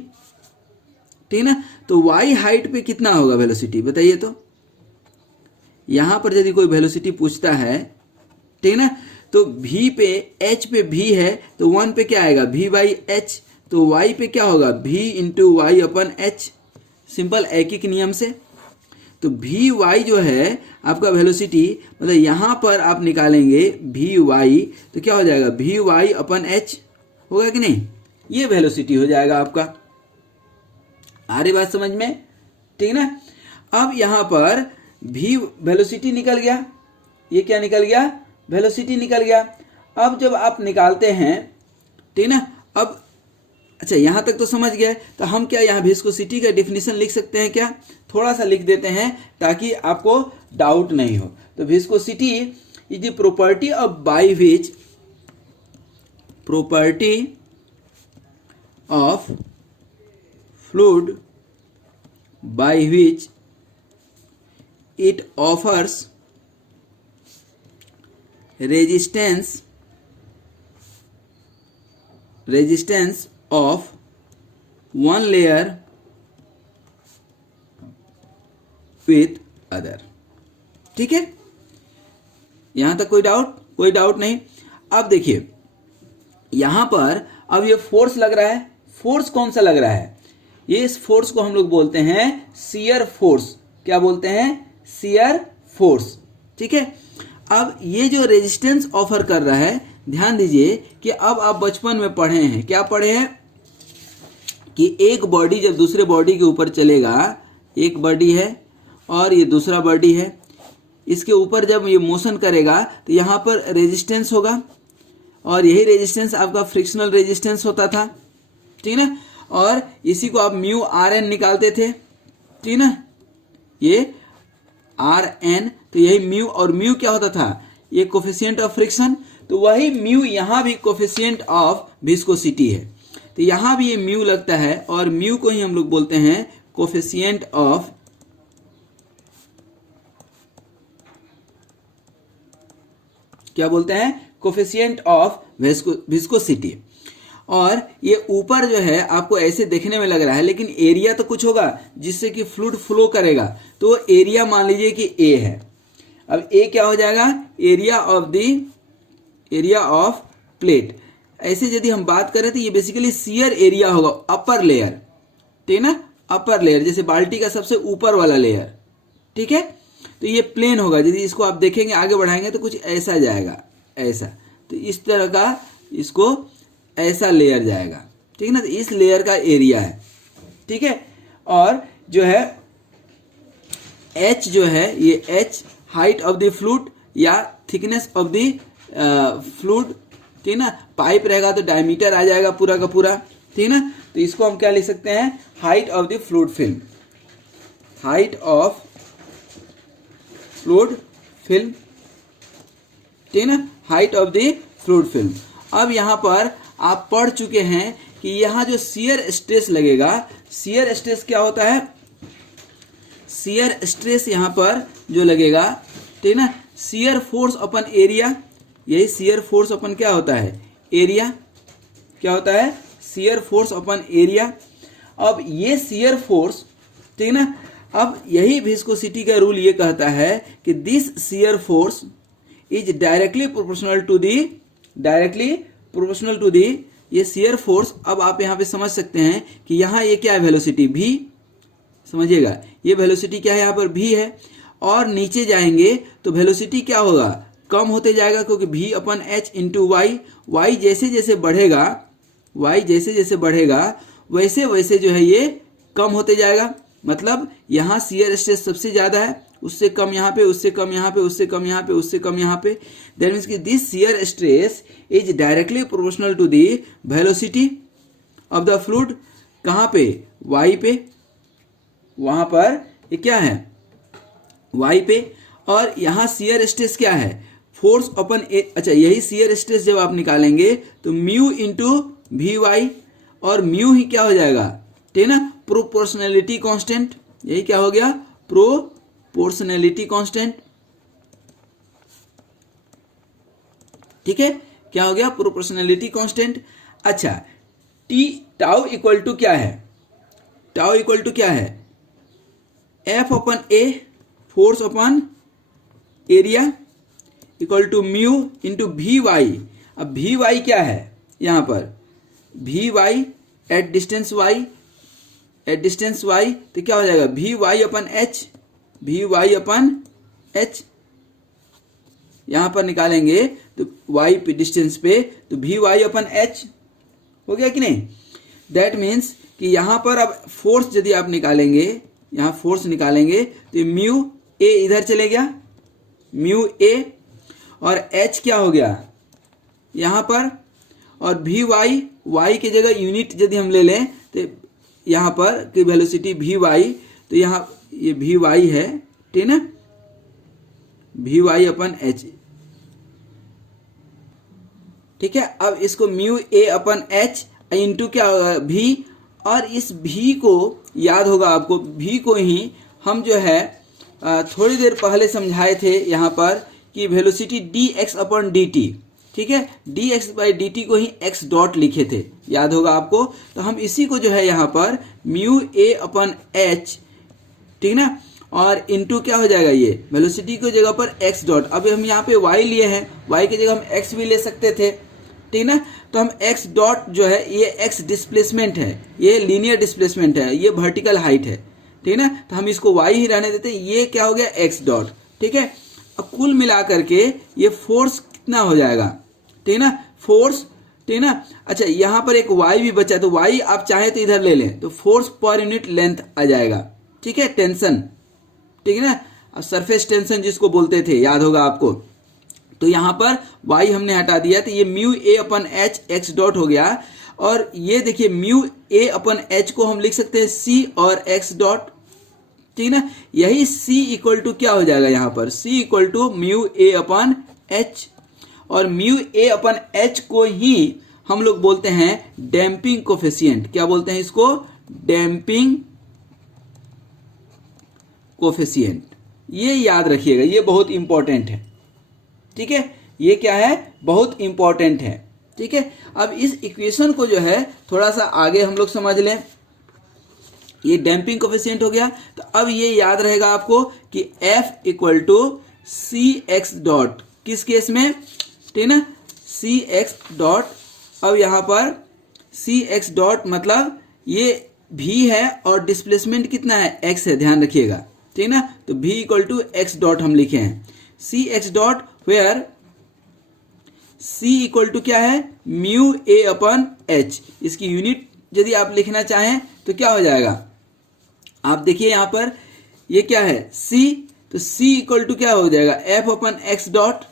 ठीक ना। तो y हाइट पे कितना होगा वेलोसिटी बताइए तो। यहां पर यदि कोई वेलोसिटी पूछता है, ठीक ना, तो v पे h पे v है तो 1 पे क्या आएगा v बाई एच, तो y पे क्या होगा v इंटू वाई अपन h, सिंपल एकिक नियम से। तो वी वाई जो है आपका वेलोसिटी, मतलब यहां पर आप निकालेंगे वी वाई तो क्या हो जाएगा वी वाई अपन एच होगा कि नहीं, ये वेलोसिटी हो जाएगा आपका। आ रही बात समझ में, ठीक ना। अब यहां पर भी वेलोसिटी निकल गया, ये क्या निकल गया वेलोसिटी निकल गया। अब जब आप निकालते हैं, ठीक ना, अब अच्छा यहां तक तो समझ गए। तो हम क्या यहाँ विस्कोसिटी का डेफिनेशन लिख सकते हैं क्या, थोड़ा सा लिख देते हैं ताकि आपको डाउट नहीं हो। तो viscosity is the property of by which fluid by which it offers resistance of one layer with other। ठीक है, यहां तक कोई डाउट नहीं। अब देखिए यहां पर अब ये फोर्स लग रहा है, फोर्स कौन सा लग रहा है, ये इस फोर्स को हम लोग बोलते हैं शियर फोर्स। क्या बोलते हैं, शियर फोर्स। ठीक है, अब ये जो रेजिस्टेंस ऑफर कर रहा है, ध्यान दीजिए कि अब आप बचपन में पढ़े हैं, क्या पढ़े हैं कि एक बॉडी जब दूसरे बॉडी के ऊपर चलेगा, एक बॉडी है और ये दूसरा बॉडी है, इसके ऊपर जब ये मोशन करेगा तो यहाँ पर रेजिस्टेंस होगा और यही रेजिस्टेंस आपका फ्रिक्शनल रेजिस्टेंस होता था, ठीक ना। और इसी को आप म्यू आर एन निकालते थे, ठीक ना, ये आर एन, तो यही म्यू, और म्यू क्या होता था, ये कोफिशिएंट ऑफ फ्रिक्शन, तो वही म्यू यहां भी कोफिशिएंट ऑफ विस्कोसिटी है। तो यहां भी ये म्यू लगता है और म्यू को ही हम लोग बोलते हैं कोफिशिएंट ऑफ क्या बोलते हैं, कोफिशिएंट ऑफ विस्कोसिटी। और ये ऊपर जो है आपको ऐसे देखने में लग रहा है, लेकिन एरिया तो कुछ होगा जिससे कि फ्लूइड फ्लो करेगा, तो एरिया मान लीजिए कि ए है। अब ए क्या हो जाएगा, एरिया ऑफ प्लेट। ऐसे यदि हम बात करें तो ये बेसिकली शियर एरिया होगा, अपर लेयर, ठीक ना, अपर लेयर, जैसे बाल्टी का सबसे ऊपर वाला लेयर, ठीक है। तो ये प्लेन होगा, यदि इसको आप देखेंगे आगे बढ़ाएंगे तो कुछ ऐसा जाएगा, ऐसा, तो इस तरह का इसको ऐसा लेयर जाएगा, ठीक है ना। तो इस लेयर का एरिया है, ठीक है। और जो है एच जो है, ये H height of the fluid या थिकनेस ऑफ द फ्लूइड, ठीक ना। पाइप रहेगा तो डायमीटर आ जाएगा पूरा का पूरा, ठीक ना। तो इसको हम क्या लिख सकते हैं, height of the fluid film, height of fluid film, ठीक ना, height of the fluid film. अब यहां पर आप पढ़ चुके हैं कि यहां जो शियर स्ट्रेस लगेगा, शियर स्ट्रेस क्या होता है, शियर स्ट्रेस यहां पर जो लगेगा, ठीक ना, शियर फोर्स अपन एरिया, यही शियर फोर्स अपन क्या होता है, एरिया, क्या होता है, शियर फोर्स अपन एरिया। अब ये शियर फोर्स, ठीक ना, अब यही विस्कोसिटी का रूल ये कहता है कि this shear force is directly proportional to the, ये शियर फोर्स। अब आप यहाँ पे समझ सकते हैं कि यहाँ ये क्या है, वेलोसिटी v, समझिएगा ये वेलोसिटी क्या है, यहाँ पर v है, और नीचे जाएंगे तो वेलोसिटी क्या होगा, कम होते जाएगा, क्योंकि v अपन h इंटू वाई, वाई जैसे जैसे बढ़ेगा वैसे वैसे जो है ये कम होते जाएगा। मतलब यहाँ शियर स्ट्रेस सबसे ज्यादा है, उससे कम यहाँ पे, उससे कम यहाँ पे, उससे कम यहाँ पे, उससे कम यहाँ पे। दैट मीन्स कि this shear stress is directly proportional to the velocity of the fluid. कहाँ पे, वाई पे, वहां पर ये क्या है, वाई पे। और यहाँ शियर स्ट्रेस क्या है, फोर्स अपन अच्छा यही शियर स्ट्रेस जब आप निकालेंगे तो म्यू इंटू वी वाई, और म्यू ही क्या हो जाएगा, ठीक है ना, प्रोपोर्शनैलिटी कांस्टेंट, यही क्या हो गया, प्रोपोर्शनैलिटी कांस्टेंट, ठीक है। क्या हो गया, प्रोपोर्शनलिटी कांस्टेंट। अच्छा, टी टाउ इक्वल टू क्या है, टाउ इक्वल टू क्या है, F upon A force upon area equal to mu into V Y. अब वी वाई क्या है यहाँ पर, V Y at distance Y, at distance Y तो क्या हो जाएगा, V Y upon H, V Y upon H. यहां पर निकालेंगे तो वाई पे डिस्टेंस पे तो वी वाई अपन एच हो गया कि नहीं। दैट मीन्स कि यहां पर अब फोर्स यदि आप निकालेंगे, यहां फोर्स निकालेंगे तो म्यू ए इधर चले गया, म्यू ए, और एच क्या हो गया यहां पर, और वी वाई, वाई की जगह यूनिट यदि हम ले लें तो यहाँ पर की वेलोसिटी वी वाई, तो यहाँ ये वी वाई है, ठीक ना, वी वाई अपन एच, ठीक है। अब इसको mu A upon H into क्या होगा भी, और इस भी को याद होगा आपको, भी को ही हम जो है थोड़ी देर पहले समझाए थे यहाँ पर कि velocity D x upon D T, ठीक है, D X by D T को ही एक्स डॉट लिखे थे, याद होगा आपको। तो हम इसी को जो है यहाँ पर म्यू ए अपन एच, ठीक ना, और इनटू क्या हो जाएगा, ये वेलोसिटी की जगह पर एक्स डॉट। अब हम यहाँ पे वाई लिए हैं, वाई की जगह हम एक्स भी ले सकते थे, ठीक ना। तो हम एक्स डॉट जो है ये एक्स डिस्प्लेसमेंट है, ये लीनियर डिस्प्लेसमेंट है, ये वर्टिकल हाइट है, ठीक ना। तो हम इसको वाई ही रहने देते, ये क्या हो गया एक्स डॉट, ठीक है। अब कुल मिला करके ये फोर्स कितना हो जाएगा, ठीक ना, फोर्स, ठीक ना। अच्छा, यहाँ पर एक y भी बचा, तो y आप चाहे तो इधर ले लें, तो फोर्स पर यूनिट लेंथ आ जाएगा, ठीक है, टेंशन, ठीक है ना, अब सरफेस टेंशन जिसको बोलते थे, याद होगा आपको। तो यहाँ पर y हमने हटा दिया, तो ये mu A upon H x dot हो गया, और ये देखिए म्यू ए अपन एच को हम लिख सकते हैं c और x डॉट, ठीक ना। यही c इक्वल टू क्या हो जाएगा यहाँ पर, c equal to mu A upon H, और म्यू ए अपन एच को ही हम लोग बोलते हैं डैम्पिंग कोफिशिएंट। क्या बोलते हैं इसको, डैम्पिंग कोफिशिएंट। ये याद रखिएगा, ये बहुत इंपॉर्टेंट है, ठीक है, ये क्या है, बहुत इंपॉर्टेंट है, ठीक है। अब इस इक्वेशन को जो है थोड़ा सा आगे हम लोग समझ लें, ये डैम्पिंग कोफिशिएंट हो गया। तो अब ये याद रहेगा आपको कि F equal to C X dot, किस केस में, ठीक ना, सी एक्स डॉट। अब यहाँ पर सी एक्स डॉट मतलब ये भी है और डिस्प्लेसमेंट कितना है, एक्स है, ध्यान रखिएगा, ठीक ना। तो भी इक्वल टू एक्स डॉट हम लिखे हैं, C X dot where C equal to क्या है, म्यू ए अपन एच। इसकी यूनिट यदि आप लिखना चाहें तो क्या हो जाएगा, आप देखिए यहाँ पर ये क्या है c, तो c इक्वल टू क्या हो जाएगा, f अपन x डॉट,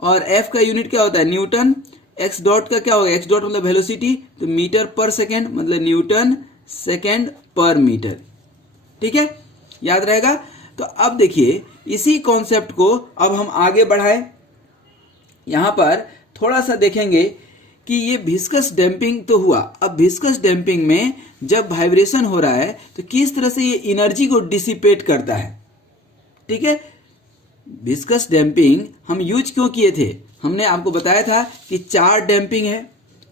और f का यूनिट क्या होता है न्यूटन, x डॉट का क्या होगा, x डॉट मतलब वेलोसिटी, तो मीटर पर सेकेंड मतलब न्यूटन सेकेंड पर मीटर, ठीक है, याद रहेगा। तो अब देखिए इसी कॉन्सेप्ट को अब हम आगे बढ़ाएं, यहाँ पर थोड़ा सा देखेंगे कि ये विस्कस डैम्पिंग तो हुआ। अब विस्कस डैम्पिंग में जब वाइब्रेशन हो रहा है तो किस तरह से ये एनर्जी को डिसिपेट करता है, ठीक है। विस्कस डैम्पिंग हम यूज क्यों किए थे, हमने आपको बताया था कि 4 डैम्पिंग है,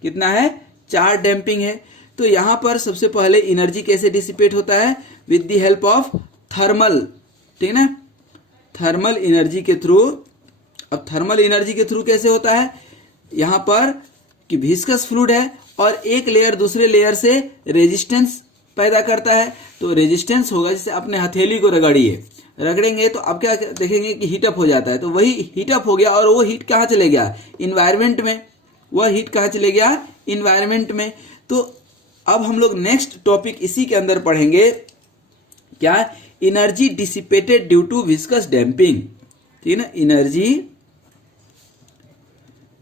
कितना है, 4 डैम्पिंग है। तो यहाँ पर सबसे पहले एनर्जी कैसे डिसिपेट होता है, with the help of thermal, ठीक है ना, थर्मल एनर्जी के थ्रू। अब थर्मल एनर्जी के थ्रू कैसे होता है, यहाँ पर कि विस्कस फ्लूइड है और एक लेयर दूसरे लेयर से रेजिस्टेंस पैदा करता है, तो रेजिस्टेंस होगा, जैसे अपने हथेली को रगड़ेंगे तो आप क्या देखेंगे कि हीटअप हो जाता है, तो वही हीटअप हो गया और वो हीट कहाँ चले गया, इन्वायरमेंट में, वह हीट कहाँ चले गया, इन्वायरमेंट में। तो अब हम लोग नेक्स्ट टॉपिक इसी के अंदर पढ़ेंगे, क्या, energy dissipated due to viscous damping, ठीक है ना, energy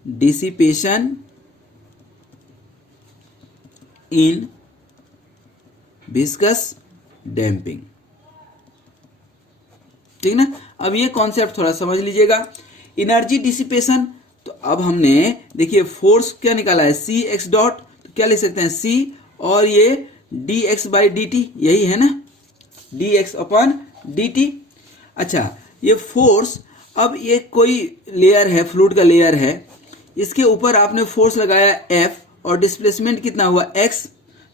dissipation in viscous damping, ठीक ना। अब ये कॉन्सेप्ट थोड़ा समझ लीजिएगा, एनर्जी डिसिपेशन। तो अब हमने देखिए फोर्स क्या निकाला है, सी एक्स डॉट, तो क्या लिख सकते हैं सी, और ये D X by D T, यही है ना, D X upon D T. अच्छा, ये फोर्स, अब ये कोई लेयर है, फ्लूइड का लेयर है, इसके ऊपर आपने फोर्स लगाया F और डिस्प्लेसमेंट कितना हुआ x,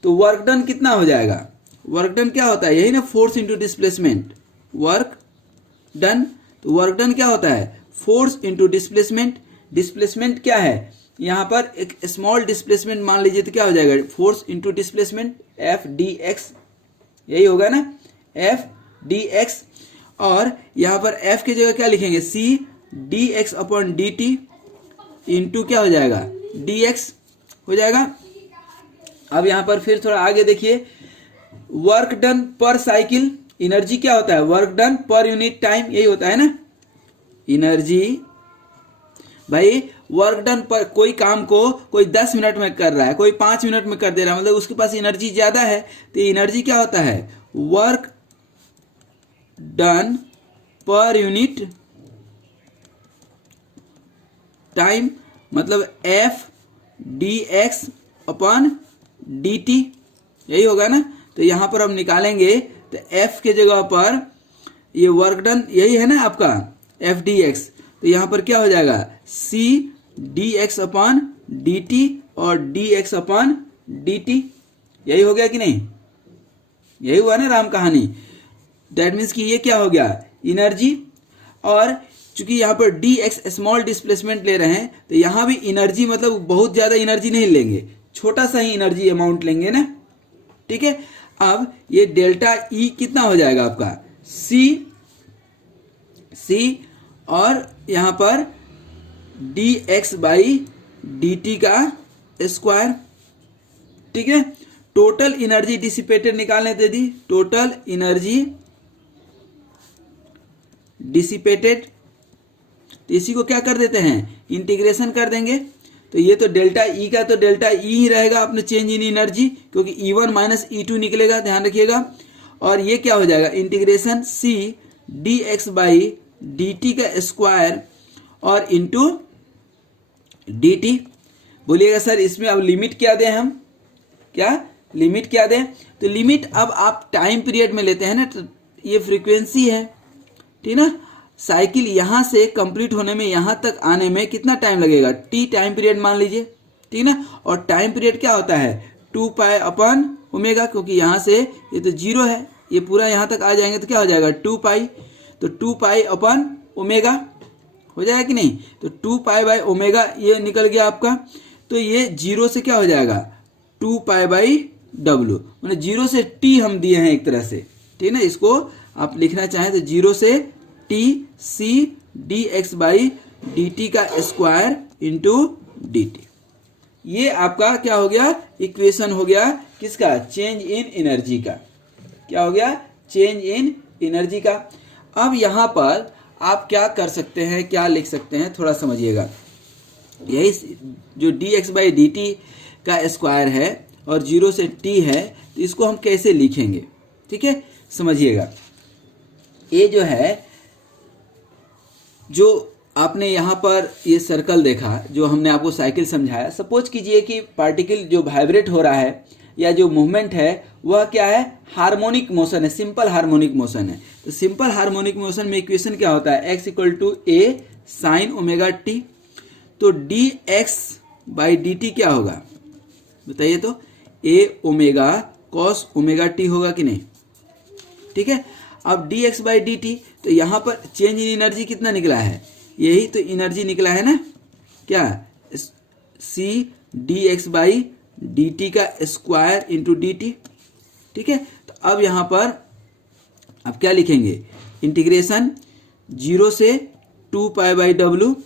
तो वर्क डन कितना हो जाएगा? वर्क डन क्या होता है? यही ना, force into displacement, work done. तो वर्क डन क्या होता है? Force into displacement. डिस्प्लेसमेंट क्या है? यहाँ पर एक स्मॉल डिस्प्लेसमेंट मान लीजिए, तो क्या हो जाएगा? Force into displacement F D x, यही होगा ना, एफ डी एक्स। और यहाँ पर एफ की जगह क्या लिखेंगे? C D X upon D T into क्या हो जाएगा? डी एक्स हो जाएगा। अब यहाँ पर फिर थोड़ा आगे देखिए, वर्क डन पर साइकिल, एनर्जी क्या होता है? Work done per unit time, यही होता है ना एनर्जी। भाई वर्क डन पर, कोई काम को कोई 10 मिनट में कर रहा है, कोई 5 मिनट में कर दे रहा है, मतलब उसके पास एनर्जी ज्यादा है, तो एनर्जी क्या होता है? Work done per unit time, मतलब F D X upon D T, यही होगा ना। तो यहां पर हम निकालेंगे, तो एफ के जगह पर ये वर्क डन यही है ना आपका एफ डी एक्स, तो यहां पर क्या हो जाएगा? C D X upon D T और D X upon D T, यही हो गया कि नहीं? यही हुआ ना राम कहानी। दैट मीन्स कि ये क्या हो गया? एनर्जी। और चूंकि यहाँ पर डी एक्स स्मॉल डिस्प्लेसमेंट ले रहे हैं, तो यहाँ भी एनर्जी मतलब बहुत ज्यादा एनर्जी नहीं लेंगे, छोटा सा ही एनर्जी अमाउंट लेंगे ना, ठीक है। अब ये डेल्टा ई कितना हो जाएगा आपका? सी और यहाँ पर D X by D T का स्क्वायर, ठीक है। टोटल एनर्जी डिसिपेटेड निकालने दे दी, टोटल एनर्जी डिसिपेटेड, इसी को क्या कर देते हैं? इंटीग्रेशन कर देंगे। तो ये तो डेल्टा ई का तो डेल्टा ई ही रहेगा अपने चेंज इन एनर्जी, क्योंकि E1 माइनस E2 निकलेगा, ध्यान रखिएगा। और ये क्या हो जाएगा? Integration C D X by D T का स्क्वायर और इंटू डी टी। बोलिएगा सर इसमें अब लिमिट क्या दें हम? क्या लिमिट क्या दें? तो लिमिट अब आप टाइम पीरियड में लेते हैं ना, तो ये फ्रीक्वेंसी है, ठीक ना। साइकिल यहां से कंप्लीट होने में, यहां तक आने में कितना टाइम लगेगा? टी टाइम पीरियड मान लीजिए, ठीक ना। और टाइम पीरियड क्या होता है? 2 पाई अपन ओमेगा, क्योंकि यहां से ये तो 0 है, ये पूरा यहां तक आ जाएंगे तो क्या हो जाएगा? 2 पाई। तो 2 पाई अपन ओमेगा हो जाएगा कि नहीं? तो 2 पाई बाई ओमेगा ये निकल गया आपका। तो ये 0 से क्या हो जाएगा? 2 पाई बाई डब्ल्यू, मतलब 0 से टी हम दिए हैं एक तरह से, ठीक ना। इसको आप लिखना चाहें तो 0 से T C D X by D T का स्क्वायर इंटू डी टी। ये आपका क्या हो गया? इक्वेशन हो गया किसका? चेंज इन एनर्जी का। क्या हो गया? चेंज इन एनर्जी का। अब यहां पर आप क्या कर सकते हैं, क्या लिख सकते हैं, थोड़ा समझिएगा। यही जो D X by D T का स्क्वायर है और 0 से टी है, तो इसको हम कैसे लिखेंगे? ठीक है, समझिएगा। ये जो है, जो आपने यहाँ पर ये सर्कल देखा, जो हमने आपको साइकिल समझाया, सपोज कीजिए कि पार्टिकल जो वाइब्रेट हो रहा है या जो मूवमेंट है वह क्या है? हार्मोनिक मोशन है, सिंपल हार्मोनिक मोशन है। तो सिंपल हार्मोनिक मोशन में इक्वेशन क्या होता है? x equal to A sine omega T. तो D X by D T क्या होगा बताइए? तो A omega cos omega T होगा कि नहीं? ठीक है। अब D X by D T, तो यहाँ पर चेंज इन एनर्जी कितना निकला है? यही तो एनर्जी निकला है ना, क्या? C D X by D T का स्क्वायर इंटू डी टी, ठीक है। तो अब यहाँ पर अब क्या लिखेंगे? इंटीग्रेशन 0 से 2 पाई बाई डब्ल्यू,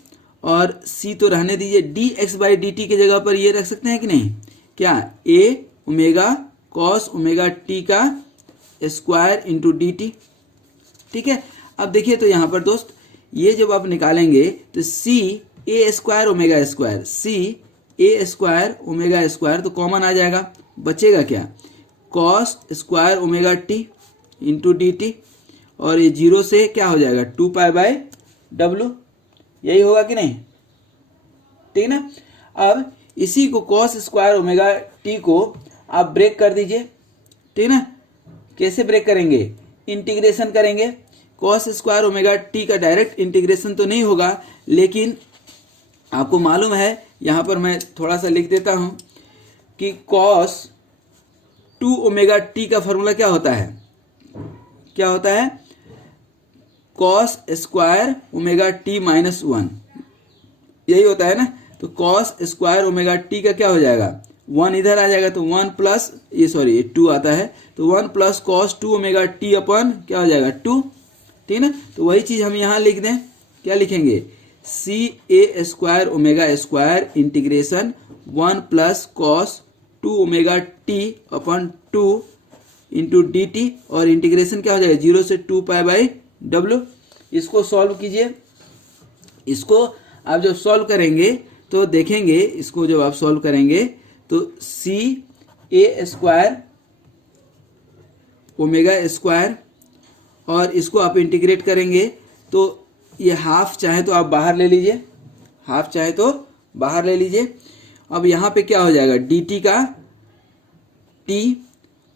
और सी तो रहने दीजिए, D X by D T की जगह पर ये रख सकते हैं कि नहीं? क्या? ए ओमेगा कॉस ओमेगा टी का स्क्वायर इंटू डी टी, ठीक है। अब देखिए तो यहाँ पर दोस्त, ये जब आप निकालेंगे तो सी A square omega square, C A square omega square, तो कॉमन आ जाएगा, बचेगा क्या? Cos square omega T into D T, और ये 0 से क्या हो जाएगा? 2 पाई बाय डब्ल्यू, यही होगा कि नहीं? ठीक ना। अब इसी को कॉस स्क्वायर ओमेगा टी को आप ब्रेक कर दीजिए, ठीक ना। कैसे ब्रेक करेंगे? इंटीग्रेशन करेंगे। कॉस स्क्वायर ओमेगा टी का डायरेक्ट इंटीग्रेशन तो नहीं होगा, लेकिन आपको मालूम है, यहाँ पर मैं थोड़ा सा लिख देता हूँ कि cos 2 ओमेगा टी का फॉर्मूला क्या होता है, क्या होता है, cos square omega T minus 1, यही होता है ना। तो cos स्क्वायर ओमेगा टी का क्या हो जाएगा, 1 इधर आ जाएगा तो 1 प्लस ये 2 आता है, तो 1 प्लस cos 2 ओमेगा टी अपन क्या हो जाएगा 2, ठीक ना। तो वही चीज हम यहाँ लिख दें, क्या लिखेंगे, C A square omega square integration 1 plus cos 2 omega T upon 2 into D T, और इंटीग्रेशन क्या हो जाएगा 0 से 2 पाई बाई डब्ल्यू। इसको सॉल्व कीजिए। इसको आप जब सॉल्व करेंगे तो देखेंगे, इसको जब आप सॉल्व करेंगे तो सी ए स्क्वायर ओमेगा स्क्वायर, और इसको आप इंटीग्रेट करेंगे तो ये हाफ चाहे तो आप बाहर ले लीजिए, हाफ चाहे तो बाहर ले लीजिए। अब यहाँ पे क्या हो जाएगा, डी टी का टी,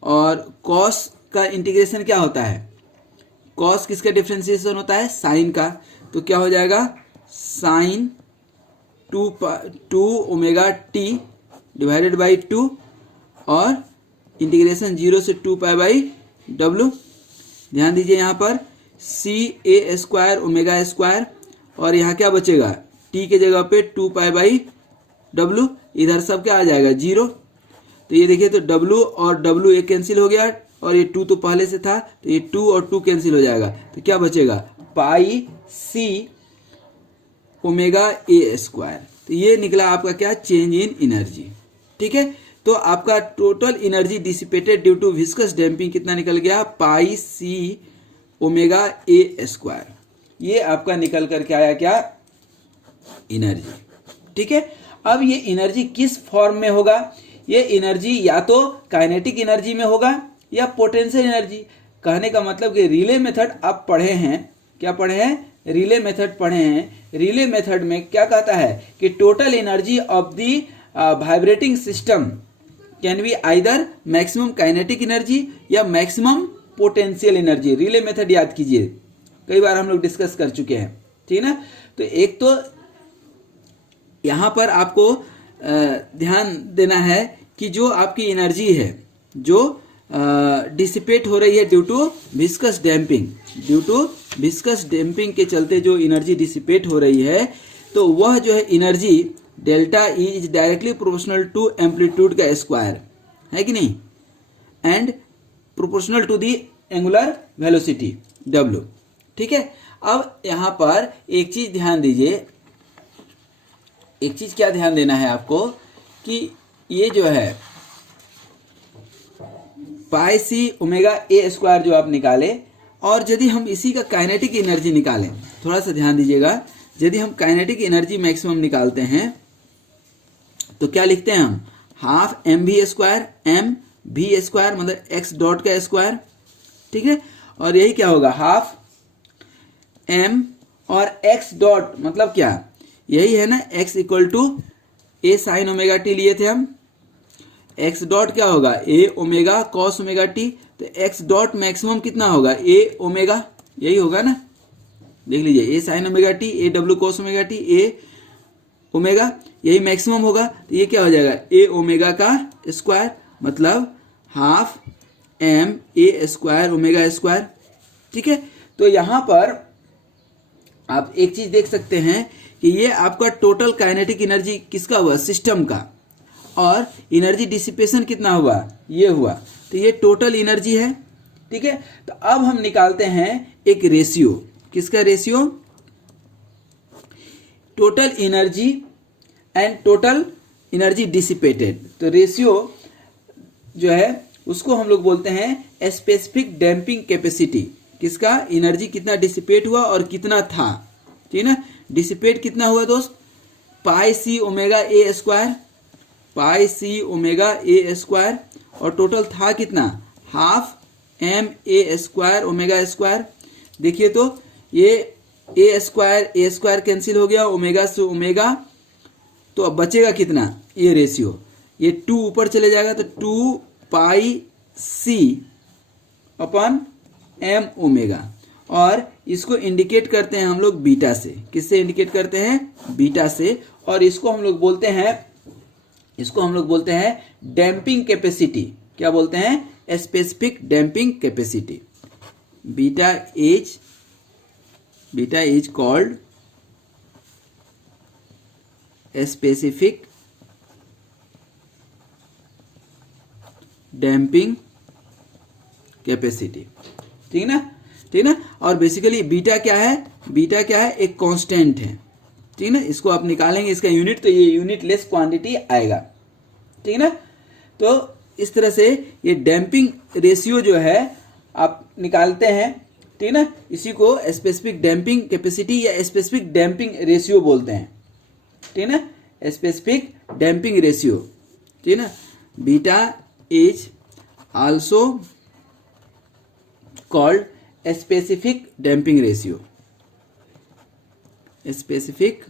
और कॉस का इंटीग्रेशन क्या होता है, कॉस किसका डिफरेंशिएशन होता है, साइन का, तो क्या हो जाएगा sine 2 omega T divided by 2, और इंटीग्रेशन 0 से 2 पाई बाई डब्ल्यू। ध्यान दीजिए यहाँ पर सी ए स्क्वायर ओमेगा स्क्वायर, और यहाँ क्या बचेगा, टी के जगह पे 2 पाई बाई डब्ल्यू, इधर सब क्या आ जाएगा 0। तो ये देखिए, तो डब्ल्यू और डब्ल्यू एक कैंसिल हो गया, और ये 2 तो पहले से था, तो ये 2 और 2 कैंसिल हो जाएगा, तो क्या बचेगा पाई सी ओमेगा ए स्क्वायर। तो ये निकला आपका क्या, चेंज इन एनर्जी, ठीक है। तो आपका total energy dissipated due to viscous damping कितना निकल गया, पाई सी ओमेगा ए स्क्वायर। ये आपका निकल करके आया क्या, एनर्जी, ठीक है। अब ये एनर्जी किस फॉर्म में होगा, ये एनर्जी या तो काइनेटिक एनर्जी में होगा या पोटेंशियल एनर्जी। कहने का मतलब कि रिले मेथड आप पढ़े हैं, क्या पढ़े हैं, रिले मेथड पढ़े हैं। रिले मेथड में क्या कहता है कि total energy of the vibrating system can be either maximum kinetic energy या maximum potential energy. Rayleigh method याद कीजिए, कई बार हम लोग डिस्कस कर चुके हैं, ठीक है ना। तो एक तो यहाँ पर आपको ध्यान देना है कि जो आपकी एनर्जी है जो डिसिपेट हो रही है due to viscous damping, due to viscous damping के चलते जो एनर्जी डिसिपेट हो रही है, तो वह जो है energy delta E is directly proportional to amplitude का स्क्वायर, है कि नहीं, and proportional to the angular velocity W, ठीक है। अब यहाँ पर एक चीज ध्यान दीजिए, एक चीज क्या ध्यान देना है आपको कि ये जो है पाई सी ओमेगा ए स्क्वायर जो आप निकाले, और यदि हम इसी का काइनेटिक एनर्जी निकालें, थोड़ा सा ध्यान दीजिएगा, यदि हम काइनेटिक एनर्जी मैक्सिमम निकालते हैं तो क्या लिखते हैं हम, half M V square, M V square मतलब एक्स डॉट का स्क्वायर, ठीक है। और यही क्या होगा, हाफ एम और एक्स डॉट मतलब क्या, यही है ना, X equal to A sine omega T लिए थे हम, एक्स डॉट क्या होगा, A omega cos omega T, तो एक्स डॉट मैक्सिमम कितना होगा, ए ओमेगा, यही होगा ना, देख लीजिए, A sine omega T, A W cos omega T, A omega, यही मैक्सिमम होगा। तो ये क्या हो जाएगा, ए ओमेगा का स्क्वायर मतलब half M A square omega square, ठीक है। तो यहाँ पर आप एक चीज देख सकते हैं कि ये आपका टोटल काइनेटिक एनर्जी किसका हुआ, सिस्टम का, और एनर्जी डिसिपेशन कितना हुआ, ये हुआ, तो ये टोटल एनर्जी है, ठीक है। तो अब हम निकालते हैं एक रेशियो, किसका ratio, total energy and total energy dissipated. तो रेशियो जो है उसको हम लोग बोलते हैं स्पेसिफिक डैम्पिंग कैपेसिटी, किसका, एनर्जी कितना डिसिपेट हुआ और कितना था, ठीक है ना। डिसिपेट कितना हुआ दोस्त, pi C omega A square, pi C omega A square, और टोटल था कितना, half M A square omega square. देखिए तो ये ए स्क्वायर कैंसिल हो गया, ओमेगा से ओमेगा, तो अब बचेगा कितना, ये रेशियो, ये 2 ऊपर चले जाएगा, तो 2 पाई सी अपन एम ओमेगा, और इसको इंडिकेट करते हैं हम लोग बीटा से, किससे इंडिकेट करते हैं, बीटा से, और इसको हम लोग बोलते हैं डैम्पिंग कैपेसिटी। क्या बोलते हैं? Specific damping capacity. Beta is called specific damping capacity. ठीक ना। और बेसिकली बीटा क्या है? एक कांस्टेंट है। ठीक ना। इसको आप निकालेंगे इसका यूनिट, तो ये यूनिटलेस क्वांटिटी आएगा। ठीक ना। तो इस तरह से ये डैम्पिंग रेशियो जो है आप निकालते हैं। ठीक ना। इसी को स्पेसिफिक डैम्पिंग कैपेसिटी या स्पेसिफिक डैम्पिंग रेशियो बोलते हैं। ठीक ना। Specific damping ratio. ठीक ना। Beta is also called specific damping ratio. Specific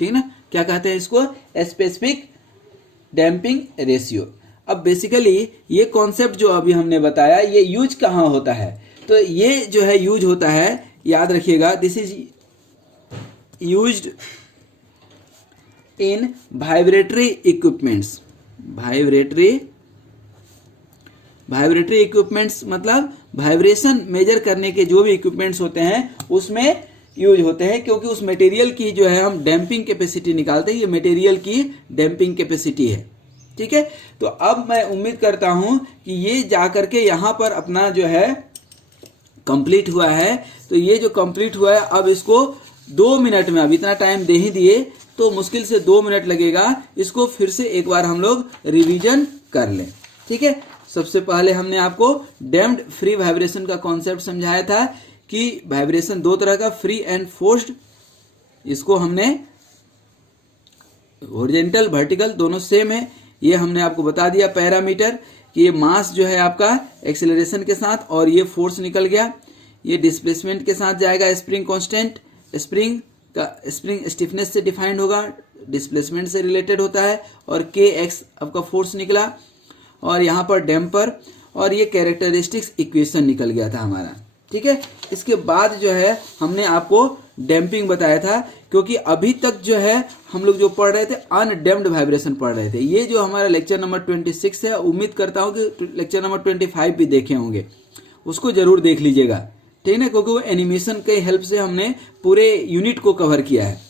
ठीक ना। क्या कहते हैं इसको? Specific damping ratio. अब बेसिकली ये कॉन्सेप्ट जो अभी हमने बताया ये यूज कहाँ होता है? तो ये जो है यूज होता है, याद रखिएगा, this is used in vibratory equipments. Vibratory equipments मतलब वाइब्रेशन मेजर करने के जो भी इक्विपमेंट्स होते हैं उसमें यूज होते हैं, क्योंकि उस मटेरियल की जो है हम डैम्पिंग कैपेसिटी निकालते हैं। ये मटेरियल की डैम्पिंग कैपेसिटी है। ठीक है। तो अब मैं उम्मीद करता हूं कि ये जाकर के यहां पर अपना जो है कंप्लीट हुआ है। तो ये जो कंप्लीट हुआ है, अब इसको 2 मिनट में, अब इतना टाइम दे ही दिए तो मुश्किल से 2 मिनट लगेगा, इसको फिर से एक बार हम लोग रिवीजन कर लें। ठीक है। सबसे पहले हमने आपको डैम्प्ड फ्री वाइब्रेशन का कॉन्सेप्ट समझाया था कि वाइब्रेशन 2 तरह का, फ्री एंड फोर्स्ड। इसको हमने हॉरिजॉन्टल वर्टिकल दोनों सेम है, ये हमने आपको बता दिया पैरामीटर कि ये मास जो है आपका एक्सेलरेशन के साथ और ये फोर्स निकल गया, ये डिस्प्लेसमेंट के साथ जाएगा। स्प्रिंग कांस्टेंट, स्प्रिंग स्टिफनेस से डिफाइंड होगा, डिस्प्लेसमेंट से रिलेटेड होता है, और के एक्स आपका फोर्स निकला, और यहाँ पर डैम्पर, और ये कैरेक्टरिस्टिक्स इक्वेशन निकल गया था हमारा। ठीक है। इसके बाद जो है हमने आपको डैम्पिंग बताया था, क्योंकि अभी तक जो है हम लोग जो पढ़ रहे थे अनडैम्प्ड वाइब्रेशन पढ़ रहे थे। ये जो हमारा लेक्चर नंबर 26 है, उम्मीद करता हूँ कि लेक्चर नंबर 25 भी देखे होंगे, उसको जरूर देख लीजिएगा। ठीक है, क्योंकि वो एनिमेशन के हेल्प से हमने पूरे यूनिट को कवर किया है।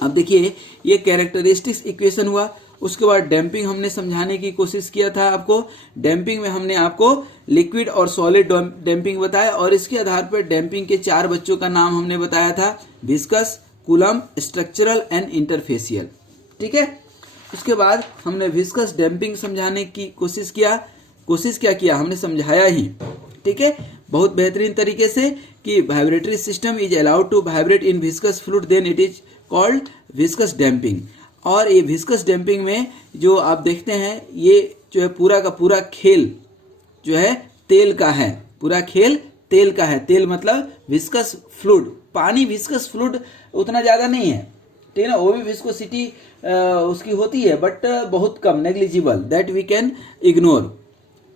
अब देखिए ये कैरेक्टरिस्टिक्स इक्वेशन हुआ, उसके बाद डैम्पिंग हमने समझाने की कोशिश किया था आपको। डैम्पिंग में हमने आपको लिक्विड और सॉलिड डैम्पिंग बताया, और इसके आधार पर डैम्पिंग के 4 बच्चों का नाम हमने बताया था, viscous, coulomb, structural and interfacial. ठीक है। उसके बाद हमने विस्कस डैम्पिंग समझाने की कोशिश क्या किया, हमने समझाया ही। ठीक है, बहुत बेहतरीन तरीके से कि vibratory system is allowed to vibrate in viscous fluid, then it is called viscous damping. और ये विस्कस डैम्पिंग में जो आप देखते हैं, ये जो है पूरा का पूरा खेल जो है तेल का है, पूरा खेल तेल का है। तेल मतलब विस्कस फ्लूइड, पानी विस्कस फ्लूइड उतना ज़्यादा नहीं है। ठीक है ना, वो भी विस्कोसिटी उसकी होती है, बट बहुत कम, negligible, that we can ignore.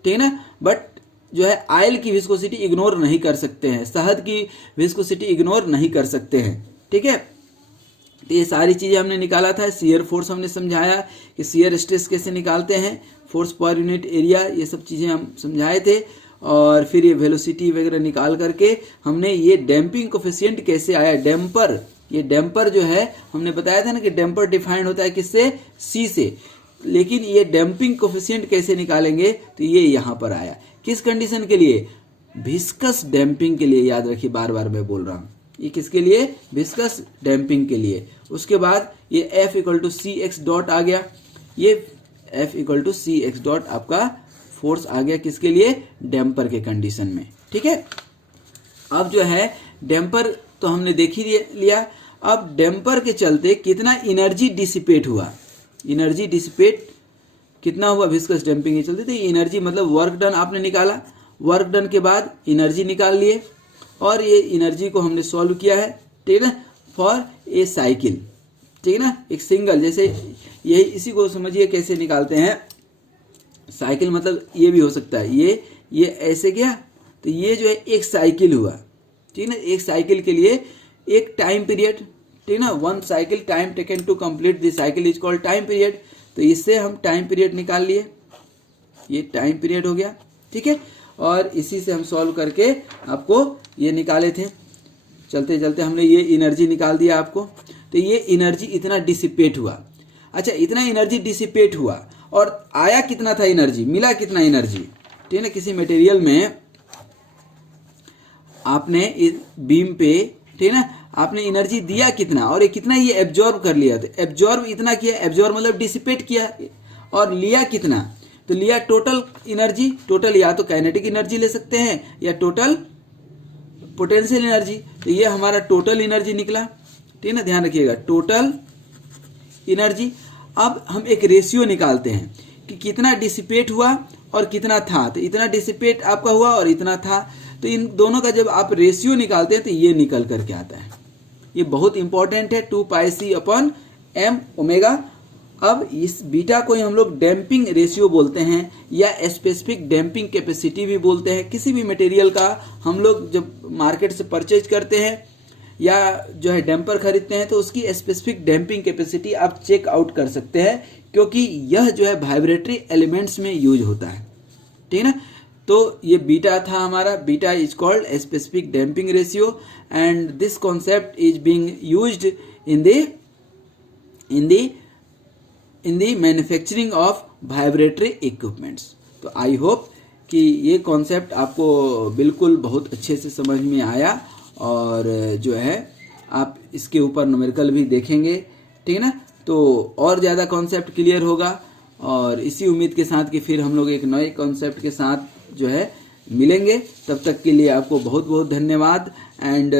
ठीक है ना, बट जो है ऑयल की विस्कोसिटी इग्नोर नहीं कर सकते हैं, शहद की विस्कोसिटी इग्नोर नहीं कर सकते हैं। ठीक है, तो ये सारी चीज़ें हमने निकाला था। शियर फोर्स हमने समझाया कि शियर स्ट्रेस कैसे निकालते हैं, फोर्स पर यूनिट एरिया, ये सब चीज़ें हम समझाए थे। और फिर ये वेलोसिटी वगैरह निकाल करके हमने ये डैम्पिंग कोफिशिएंट कैसे आया, डैम्पर, ये डैम्पर जो है हमने बताया था ना कि डैम्पर डिफाइंड होता है किससे, सी से, लेकिन ये डैम्पिंग कोफिशिएंट कैसे निकालेंगे, तो ये यहाँ पर आया। किस कंडीशन के लिए, विस्कस डैम्पिंग के लिए, याद रखिए बार बार मैं बोल रहा हूँ, ये किसके लिए, विस्कस डैम्पिंग के लिए। उसके बाद ये F = CX डॉट आ गया, ये F = CX डॉट आपका फोर्स आ गया, किसके लिए, डैम्पर के कंडीशन में। ठीक है, अब जो है डैम्पर तो हमने देख ही लिया। अब डैम्पर के चलते कितना एनर्जी डिसिपेट हुआ, एनर्जी डिसिपेट कितना हुआ विस्कस डैम्पिंग के चलते, तो एनर्जी मतलब वर्क डन आपने निकाला, वर्क डन के बाद एनर्जी निकाल लिए, और ये एनर्जी को हमने सॉल्व किया है। ठीक है ना, फॉर ए साइकिल। ठीक है ना, एक सिंगल, जैसे यही इसी को समझिए कैसे निकालते हैं, साइकिल मतलब ये भी हो सकता है, ये ऐसे गया, तो ये जो है एक साइकिल हुआ। ठीक है ना। एक साइकिल के लिए एक टाइम पीरियड, ठीक है ना, 1 cycle time taken to complete the cycle is called time period. तो इससे हम टाइम पीरियड निकाल लिए, ये टाइम पीरियड हो गया, ठीक है। और इसी से हम सॉल्व करके आपको ये निकाले थे। चलते चलते हमने ये एनर्जी निकाल दिया आपको। तो ये एनर्जी इतना डिसिपेट हुआ। अच्छा, इतना एनर्जी डिसिपेट हुआ और आया कितना था एनर्जी, मिला कितना एनर्जी, ठीक है ना। किसी मटेरियल में आपने इस बीम पे, ठीक है ना, आपने एनर्जी दिया कितना और ये कितना ये एब्जॉर्ब कर लिया। तो एब्जॉर्ब इतना किया, एब्जॉर्ब मतलब डिसिपेट किया, और लिया कितना, तो लिया टोटल एनर्जी। टोटल या तो काइनेटिक एनर्जी ले सकते हैं या टोटल पोटेंशियल एनर्जी। तो ये हमारा टोटल एनर्जी निकला, ठीक है ना, ध्यान रखिएगा, टोटल एनर्जी। अब हम एक रेशियो निकालते हैं कि कितना डिसिपेट हुआ और कितना था। तो इतना डिसिपेट आपका हुआ और इतना था, तो इन दोनों का जब आप रेशियो निकालते हैं तो ये निकल करके आता है। ये बहुत इंपॉर्टेंट है, 2πc/m ओमेगा। अब इस बीटा को ही हम लोग डैम्पिंग रेशियो बोलते हैं या स्पेसिफिक डैम्पिंग कैपेसिटी भी बोलते हैं। किसी भी मटेरियल का हम लोग जब मार्केट से परचेज करते हैं या जो है डैम्पर खरीदते हैं तो उसकी स्पेसिफिक डैम्पिंग कैपेसिटी आप चेक आउट कर सकते हैं, क्योंकि यह जो है वाइब्रेटरी एलिमेंट्स में यूज होता है, ठीक है ना। तो ये बीटा था हमारा, beta is called specific damping ratio and this concept is being used in the manufacturing of vibratory equipments. तो आई होप कि ये कॉन्सेप्ट आपको बिल्कुल बहुत अच्छे से समझ में आया और जो है आप इसके ऊपर न्यूमेरिकल भी देखेंगे, ठीक है ना, तो और ज़्यादा कॉन्सेप्ट क्लियर होगा। और इसी उम्मीद के साथ कि फिर हम लोग एक नए कॉन्सेप्ट के साथ जो है मिलेंगे। तब तक के लिए आपको बहुत बहुत धन्यवाद एंड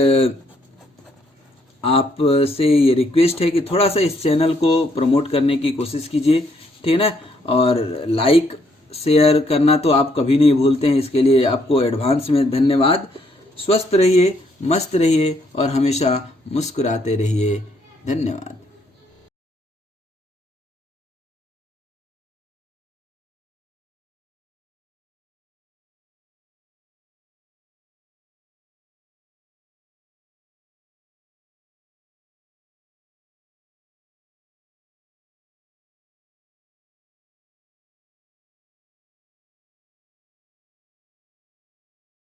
आपसे ये रिक्वेस्ट है कि थोड़ा सा इस चैनल को प्रमोट करने की कोशिश कीजिए, ठीक है ना। और लाइक शेयर करना तो आप कभी नहीं भूलते हैं, इसके लिए आपको एडवांस में धन्यवाद। स्वस्थ रहिए, मस्त रहिए और हमेशा मुस्कुराते रहिए। धन्यवाद।